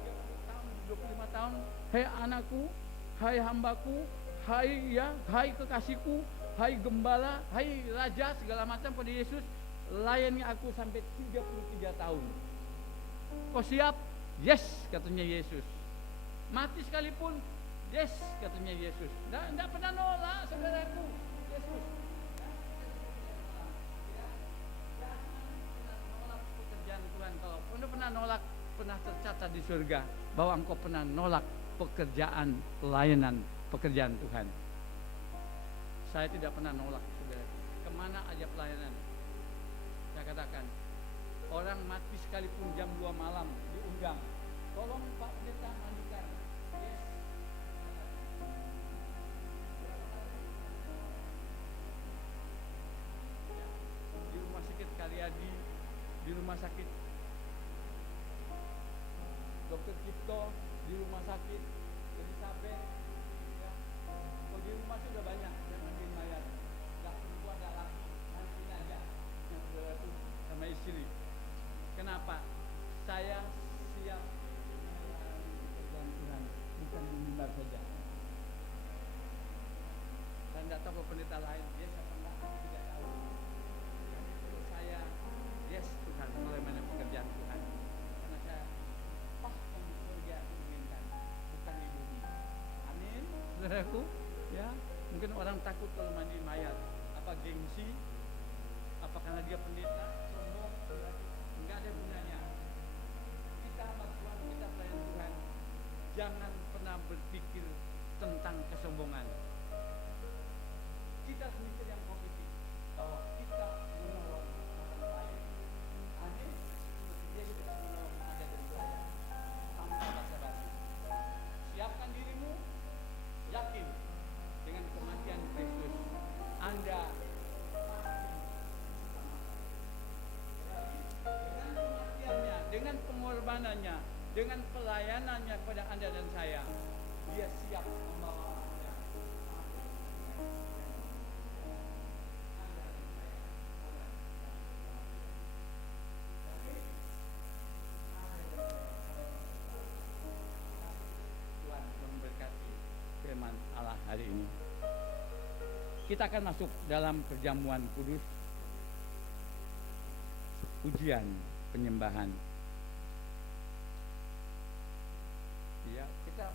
30 tahun, 25 tahun, hai anakku, hai hambaku, hai kekasihku, hai gembala, hai raja, segala macam pada Yesus, layani aku sampai 33 tahun. Kau siap? Yes, katanya Yesus. Mati sekalipun, yes, katanya Yesus. Tidak pernah nolak, saudaraku. Yesus. Nolak pekerjaan Tuhan. Kalau Anda pernah nolak, pernah tercatat di surga bahwa engkau pernah nolak pekerjaan pelayanan, pekerjaan Tuhan. Saya tidak pernah nolak, saudara. Kemana aja pelayanan. Saya katakan, orang mati sekalipun jam 2 malam diundang. Tolong Pak Pendeta mandikan. Yes. Di rumah sakit Karyadi, di rumah sakit Dr. Cipto, di rumah sakit Elizabeth. Ya. Kalau di rumah sudah banyak yang mandiin mayat. Gak perlu ada lagi, mandiin aja. Yang saudara itu sama istri. Kenapa? Saya siap melayani pekerjaan Tuhan, bukan di mimbar saja. Saya tidak tahu kalau pendeta lain, dia siapa enggak, aku tidak tahu. Kalau saya, yes Tuhan, melayani pekerjaan Tuhan. Karena saya paham surga yang menginginkan, bukan di bumi. Amin, saudaraku. Ya, mungkin orang takut kalau mandi mayat. Apa gengsi? Apa karena dia pendeta? Sombong? Enggak ada gunanya. Kita hamba Tuhan, kita pelayan Tuhan, jangan pernah berpikir tentang kesombongan. Kita harus mikir yang positif, bahwa kita menolong orang lain. Amin. Seperti dia juga menolong ada dan saya tanpa basa-basi. Siapkan dirimu, yakin dengan kematian Kristus Anda dengan kematiannya, dengan pengorbanannya, dengan pelayanannya kepada Anda dan saya, dia siap membawa Anda. Tuhan memberkati firman Allah hari ini. Kita akan masuk dalam perjamuan kudus, ujian penyembahan. Ya, kita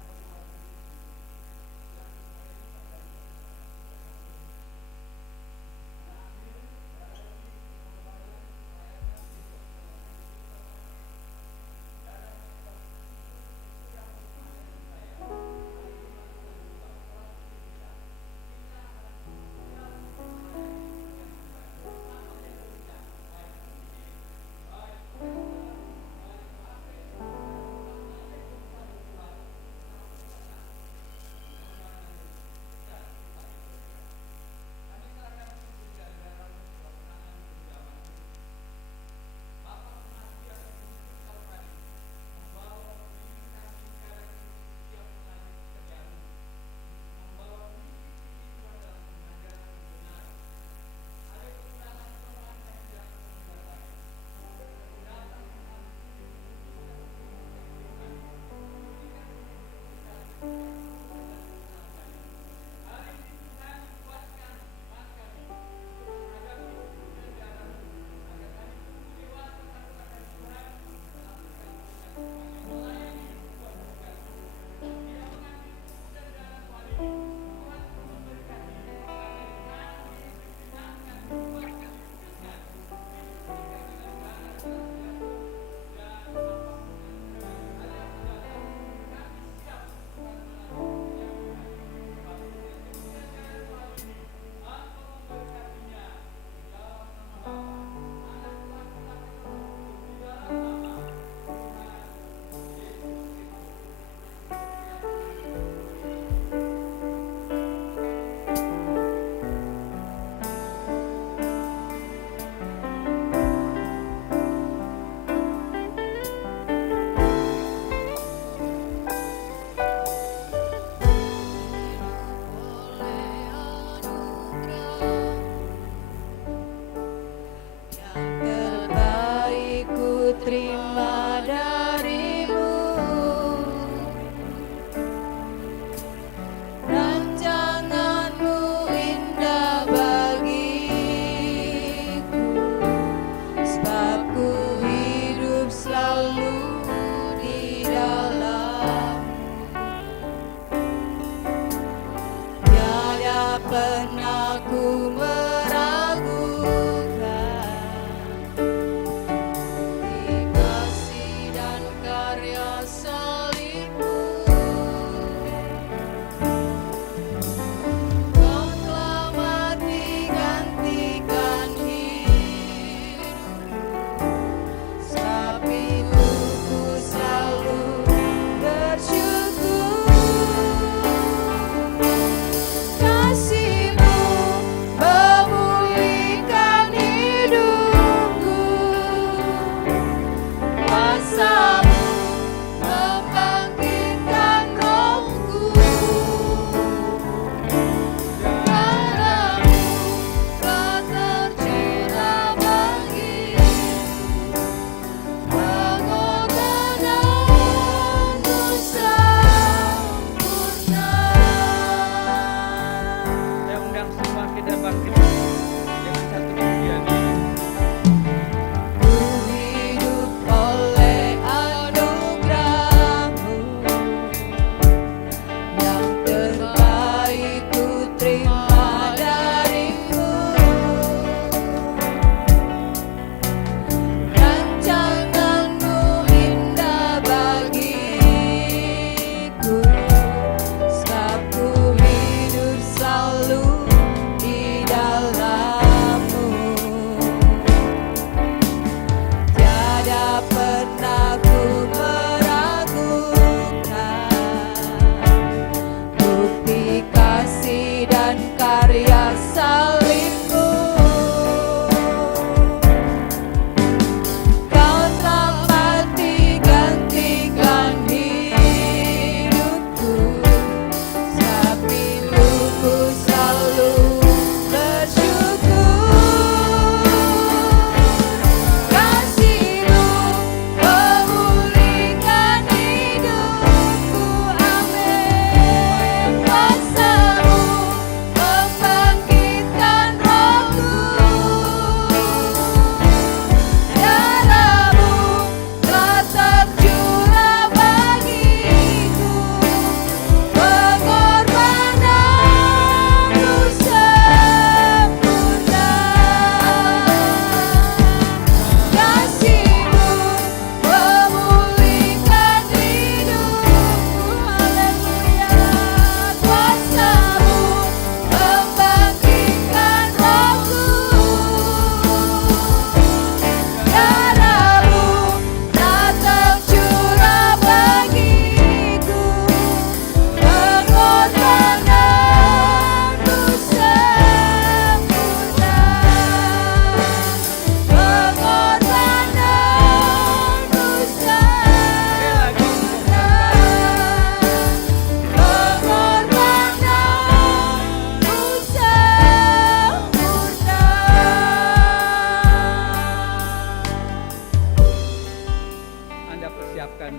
siapkan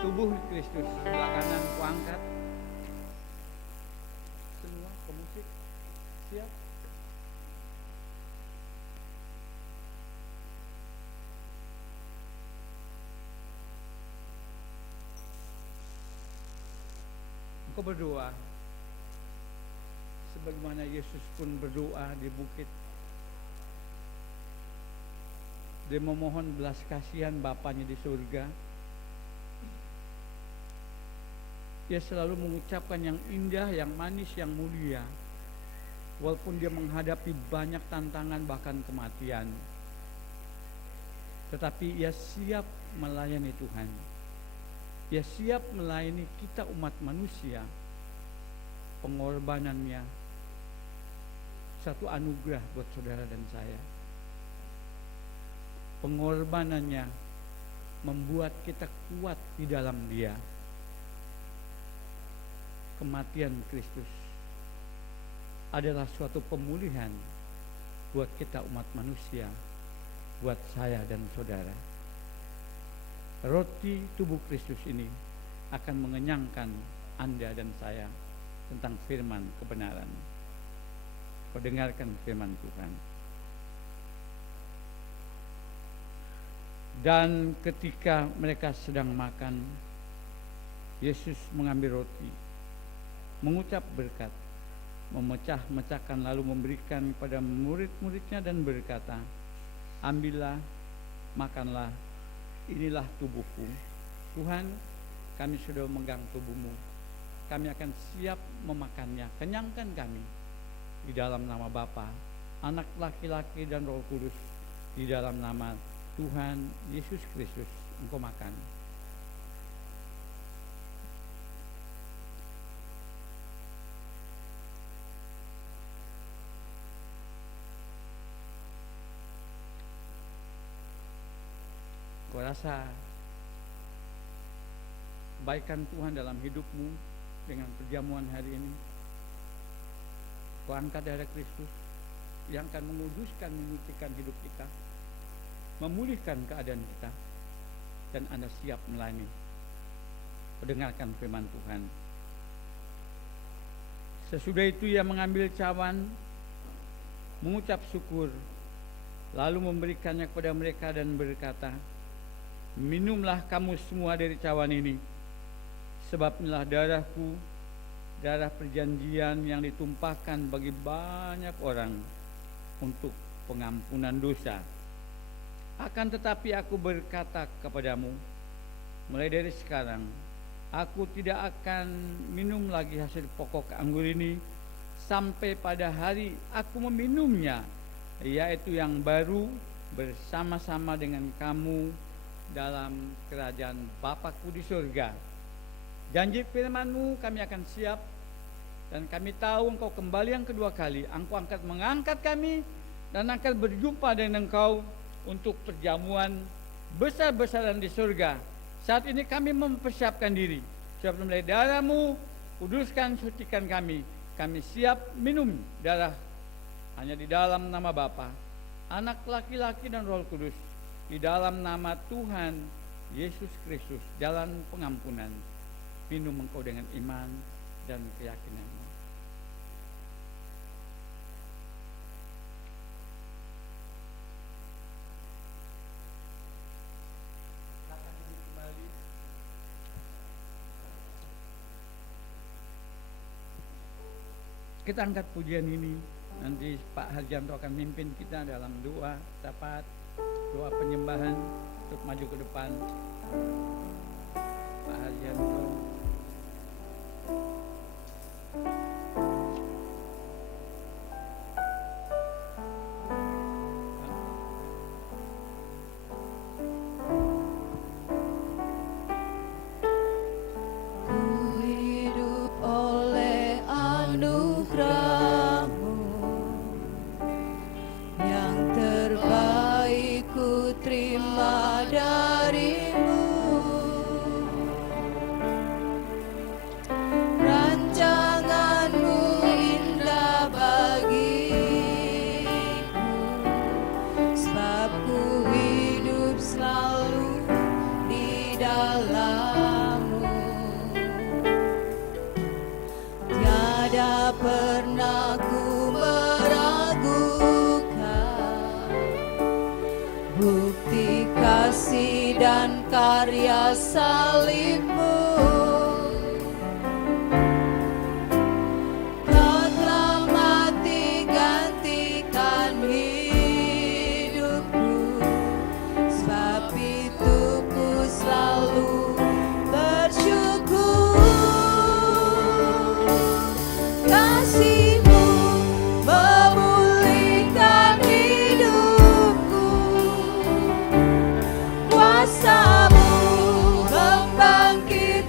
tubuh Kristus. Sebelah kanan ku angkat. Semua pemusik siap. Engkau berdoa sebagaimana Yesus pun berdoa di bukit. Dia memohon belas kasihan Bapanya di surga. Dia selalu mengucapkan yang indah, yang manis, yang mulia. Walaupun dia menghadapi banyak tantangan bahkan kematian. Tetapi ia siap melayani Tuhan. Ia siap melayani kita umat manusia. Pengorbanannya satu anugerah buat saudara dan saya. Pengorbanannya membuat kita kuat di dalam Dia. Kematian Kristus adalah suatu pemulihan buat kita umat manusia, buat saya dan saudara. Roti tubuh Kristus ini akan mengenyangkan Anda dan saya tentang firman kebenaran. Dengarkan firman Tuhan. Dan ketika mereka sedang makan, Yesus mengambil roti, mengucap berkat, memecah-mecahkan lalu memberikan kepada murid-muridnya dan berkata, ambillah, makanlah, inilah tubuhku. Tuhan, kami sudah memegang tubuhmu, kami akan siap memakannya, kenyangkan kami. Di dalam nama Bapa, Anak laki-laki dan Roh Kudus, di dalam nama Tuhan Yesus Kristus, engkau makan. Kau rasa kebaikan Tuhan dalam hidupmu dengan perjamuan hari ini. Kau angkat darah Kristus yang akan menguduskan, menyucikan hidup kita, memulihkan keadaan kita, dan Anda siap melayani. Mendengarkan firman Tuhan. Sesudah itu ia mengambil cawan, mengucap syukur, lalu memberikannya kepada mereka dan berkata, minumlah kamu semua dari cawan ini, sebab inilah darahku, darah perjanjian yang ditumpahkan bagi banyak orang untuk pengampunan dosa. Akan tetapi aku berkata kepadamu, mulai dari sekarang aku tidak akan minum lagi hasil pokok anggur ini sampai pada hari aku meminumnya, yaitu yang baru bersama-sama dengan kamu dalam kerajaan Bapakku di surga. Janji firman-Mu kami akan siap, dan kami tahu Engkau kembali yang kedua kali. Engkau mengangkat kami dan akan berjumpa dengan Engkau untuk perjamuan besar-besaran di surga. Saat ini kami mempersiapkan diri, siap mulai darah-Mu, kuduskan, sucikan kami. Kami siap minum darah hanya di dalam nama Bapa, Anak laki-laki dan Roh Kudus, di dalam nama Tuhan Yesus Kristus, jalan pengampunan. Minum engkau dengan iman dan keyakinanmu. Silakan duduk kembali. Kita angkat pujian ini. Nanti Pak Harjanto akan mimpin kita dalam doa syafaat, doa penyembahan untuk maju ke depan. Pak Harjanto. Rancangan dan karya salibmu. Kau telah mati gantikan hidupku, sebab itu ku selalu bersyukur. Kasih-Mu memulihkan hidupku, kuasa-Mu membangkitkan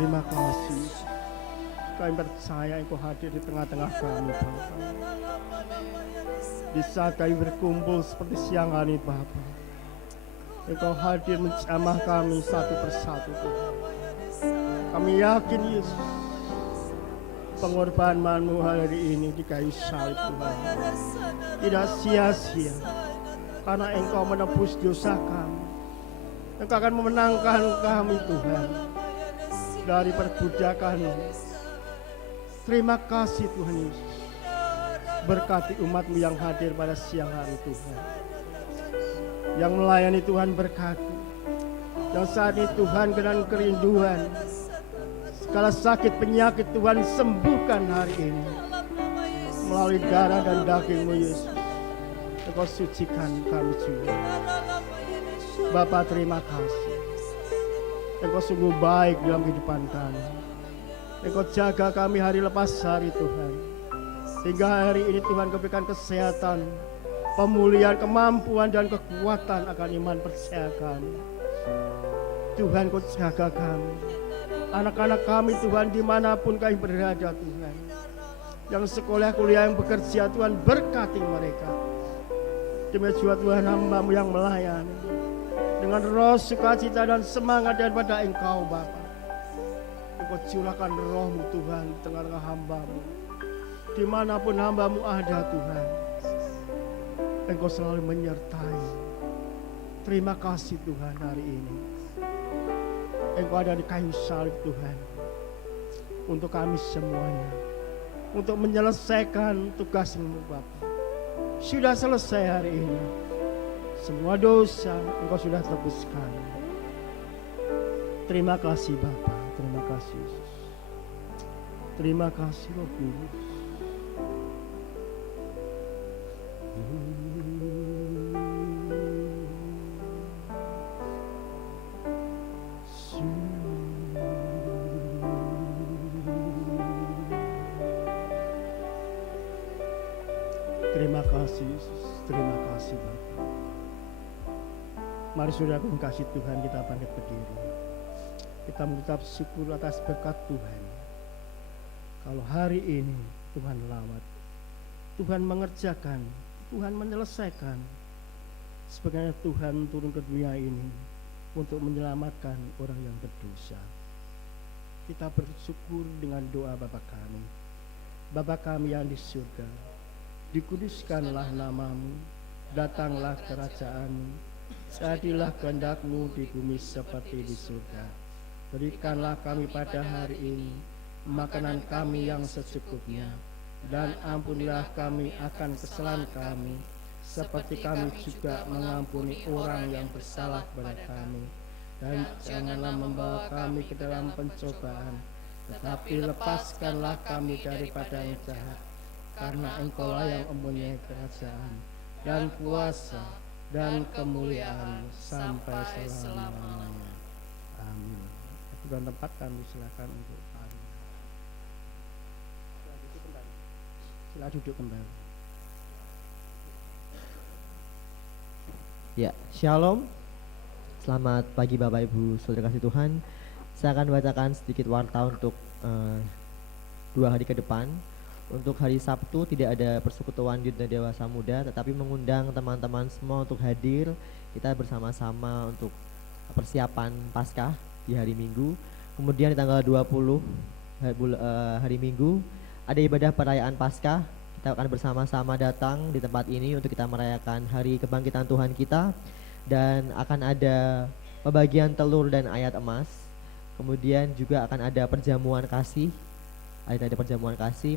Terima kasih. Kami percaya Engkau hadir di tengah-tengah kami, Bapa. Di saat kami berkumpul seperti siang hari, Bapa, Engkau hadir menjamah kami satu persatu, Tuhan. Kami yakin, Yesus, pengorbanan-Mu hari ini di kayu salib, Tuhan, tidak sia-sia, karena Engkau menebus dosa kami. Engkau akan memenangkan kami, Tuhan, dari perbudakan. Terima kasih, Tuhan Yesus. Berkati umat-Mu yang hadir pada siang hari, Tuhan, yang melayani, Tuhan, berkati. Yang saat ini, Tuhan, dengan kerinduan, segala sakit penyakit, Tuhan, sembuhkan hari ini melalui darah dan daging-Mu, Yesus. Engkau sucikan kami juga. Bapa, terima kasih. Engkau sungguh baik dalam kehidupan kami. Engkau jaga kami hari lepas hari, Tuhan. Hingga hari ini, Tuhan, Kau berikan kesehatan, pemulihan, kemampuan, dan kekuatan akan iman percaya kami. Tuhan, Kau jaga kami. Anak-anak kami, Tuhan, dimanapun kami berada, Tuhan. Yang sekolah, kuliah, yang bekerja, Tuhan, berkati mereka. Demi juga, Tuhan, hamba-Mu yang melayani dengan roh sukacita dan semangat daripada Engkau, Bapa. Engkau curahkan roh-Mu, Tuhan, di tengah-tengah hamba-Mu. Dimanapun hamba-Mu ada, Tuhan, Engkau selalu menyertai. Terima kasih, Tuhan, hari ini Engkau ada di kayu salib, Tuhan, untuk kami semuanya, untuk menyelesaikan tugas-Mu, Bapa. Sudah selesai hari ini. Semua dosa Engkau sudah tebuskan. Terima kasih, Bapa. Terima kasih, Yesus. Terima kasih, Roh Kudus. Terima kasih, Yesus. Terima kasih, Bapa. Mari saudara kasih Tuhan, kita bangkit berdiri. Kita mengucap syukur atas berkat Tuhan. Kalau hari ini Tuhan lawat, Tuhan mengerjakan, Tuhan menyelesaikan. Sebagaimana Tuhan turun ke dunia ini untuk menyelamatkan orang yang berdosa. Kita bersyukur dengan doa Bapa kami. Bapa kami yang di surga, dikuduskanlah nama-Mu, datanglah kerajaan-Mu, jadilah kehendak-Mu di bumi seperti di surga. Berikanlah kami pada hari ini makanan kami yang secukupnya, dan ampunilah kami akan kesalahan kami, seperti kami juga mengampuni orang yang bersalah kepada kami. Dan janganlah membawa kami ke dalam pencobaan, tetapi lepaskanlah kami daripada yang jahat. Karena Engkau-lah yang mempunyai kerajaan dan kuasa dan kemuliaan sampai selama-lamanya. Amin. Tuhan, tempat kami silakan untuk kami. Sila duduk kembali. Ya, Shalom. Selamat pagi Bapak Ibu Saudara kasih Tuhan. Saya akan bacakan sedikit warta untuk 2 hari ke depan. Untuk hari Sabtu tidak ada persekutuan Youth dan Dewasa Muda, tetapi mengundang teman-teman semua untuk hadir. Kita bersama-sama untuk persiapan Paskah di hari Minggu. Kemudian di tanggal 20 hari Minggu ada ibadah perayaan Paskah. Kita akan bersama-sama datang di tempat ini untuk kita merayakan hari kebangkitan Tuhan kita. Dan akan ada pembagian telur dan ayat emas. Kemudian juga akan ada perjamuan kasih. Ada perjamuan kasih.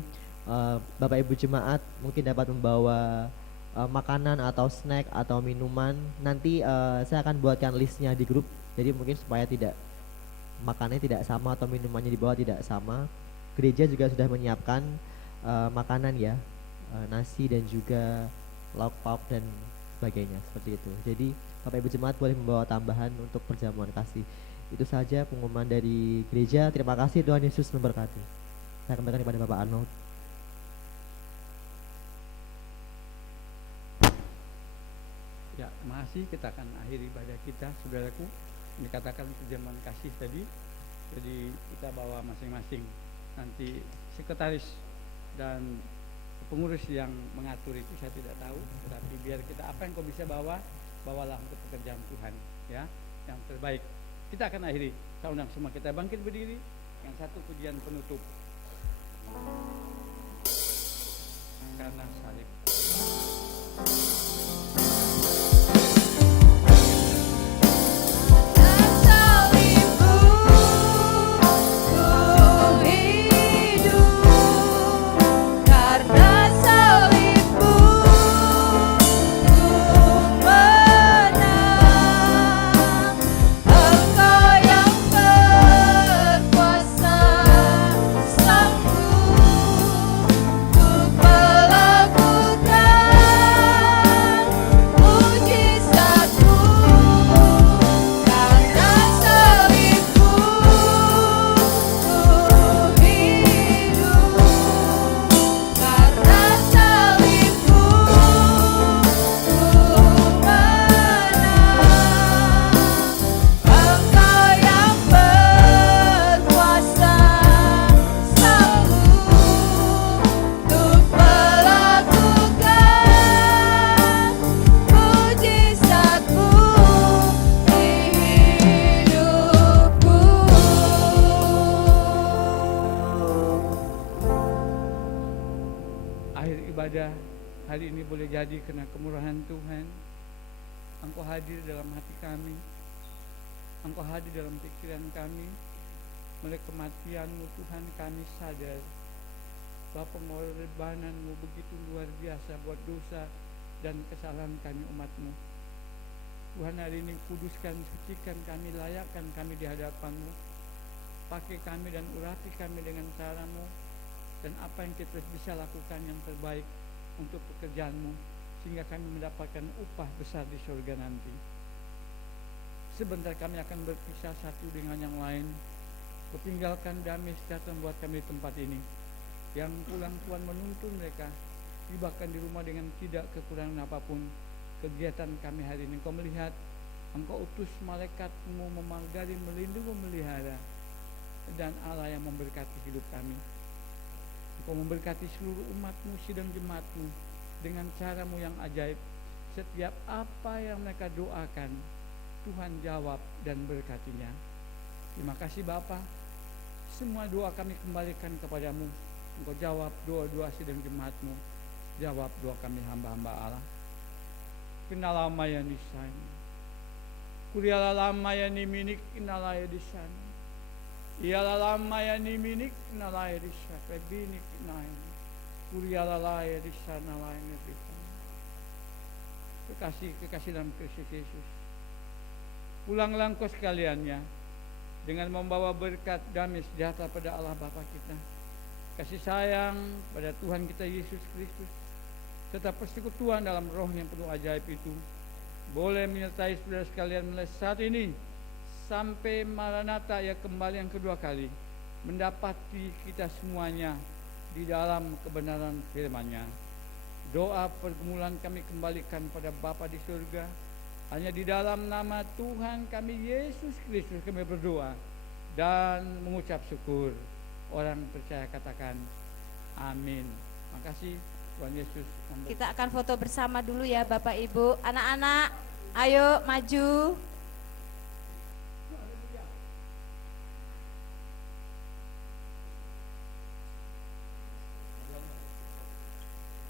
Bapak Ibu jemaat mungkin dapat membawa makanan atau snack atau minuman. Nanti saya akan buatkan listnya di grup. Jadi mungkin supaya tidak makannya tidak sama atau minumannya di bawah tidak sama. Gereja juga sudah menyiapkan makanan ya, nasi dan juga lauk pauk dan sebagainya seperti itu. Jadi Bapak Ibu jemaat boleh membawa tambahan untuk perjamuan kasih. Itu saja pengumuman dari gereja. Terima kasih, Tuhan Yesus memberkati. Saya kembalikan kepada Bapak Arnold. Ya, masih kita akan akhiri ibadah kita, saudaraku. Dikatakan perjamuan kasih tadi, Jadi kita bawa masing-masing, nanti sekretaris dan pengurus yang mengatur itu saya tidak tahu, tetapi biar kita apa yang kau bisa bawa, bawalah untuk pekerjaan Tuhan, ya, yang terbaik. Kita akan akhiri, saya undang semua kita bangkit berdiri, yang satu pujian penutup. Karena salib. Salibmu ku hidup, karena salibmu ku menang. Engkau yang berkuasa, sanggup untuk melakukan mujizatmu. Karena salibmu ku hidup, karena salibmu ku menang. Engkau yang berkuasa, sanggup untuk melakukan mujizatmu di hidupku. Akhir ibadah hari ini boleh jadi karena kemurahan Tuhan. Engkau hadir dalam hati kami, Engkau hadir dalam pikiran kami. Oleh kematian-Mu Tuhan kami sadar bahwa pengorbanan-Mu begitu luar biasa buat dosa dan kesalahan kami umat-Mu. Tuhan, hari ini kuduskan, sucikan kami, layakkan kami di hadapan-Mu. Pakai kami dan urapi kami dengan cara-Mu, dan apa yang kita bisa lakukan yang terbaik untuk pekerjaan-Mu, sehingga kami mendapatkan upah besar di surga nanti. Sebentar kami akan berpisah satu dengan yang lain. Kau tinggalkan damai sejahtera buat kami di tempat ini. Yang pulang Tuhan menuntun mereka, tibakan di rumah dengan tidak kekurangan apapun. Kegiatan kami hari ini Kau melihat, Engkau utus malaikat-Mu memagari, melindungi, memelihara, dan Allah yang memberkati hidup kami. Engkau memberkati seluruh umat-Mu, sidang jemaat-Mu dengan cara-Mu yang ajaib. Setiap apa yang mereka doakan, Tuhan jawab dan berkatinya. Terima kasih Bapa. Semua doa kami kembalikan kepadamu. Engkau jawab doa-doa sidang jemaat-Mu, jawab doa kami hamba-hamba Allah. Kenala maya nisan, kuriala lama ya ni minik inalaya di sana. Iala lama ya ni minik inalaya di sana. Pebinik inain, kuriala laya di sana lain di sana. Kekasih dalam Kristus Yesus. Pulanglah engkau sekaliannya dengan membawa berkat damai sejahtera pada Allah Bapa kita, kasih sayang pada Tuhan kita Yesus Kristus, serta persekutuan dalam roh yang penuh ajaib itu boleh menyertai saudara sekalian mulai saat ini sampai Maranatha, ya kembali yang kedua kali, mendapati kita semuanya di dalam kebenaran firman-Nya. Doa pergumulan kami kembalikan pada Bapa di surga. Hanya di dalam nama Tuhan kami Yesus Kristus kami berdoa dan mengucap syukur. Orang percaya katakan amin. Makasih Tuhan Yesus memberkati. Kita akan foto bersama dulu ya Bapak Ibu. Anak-anak, ayo maju.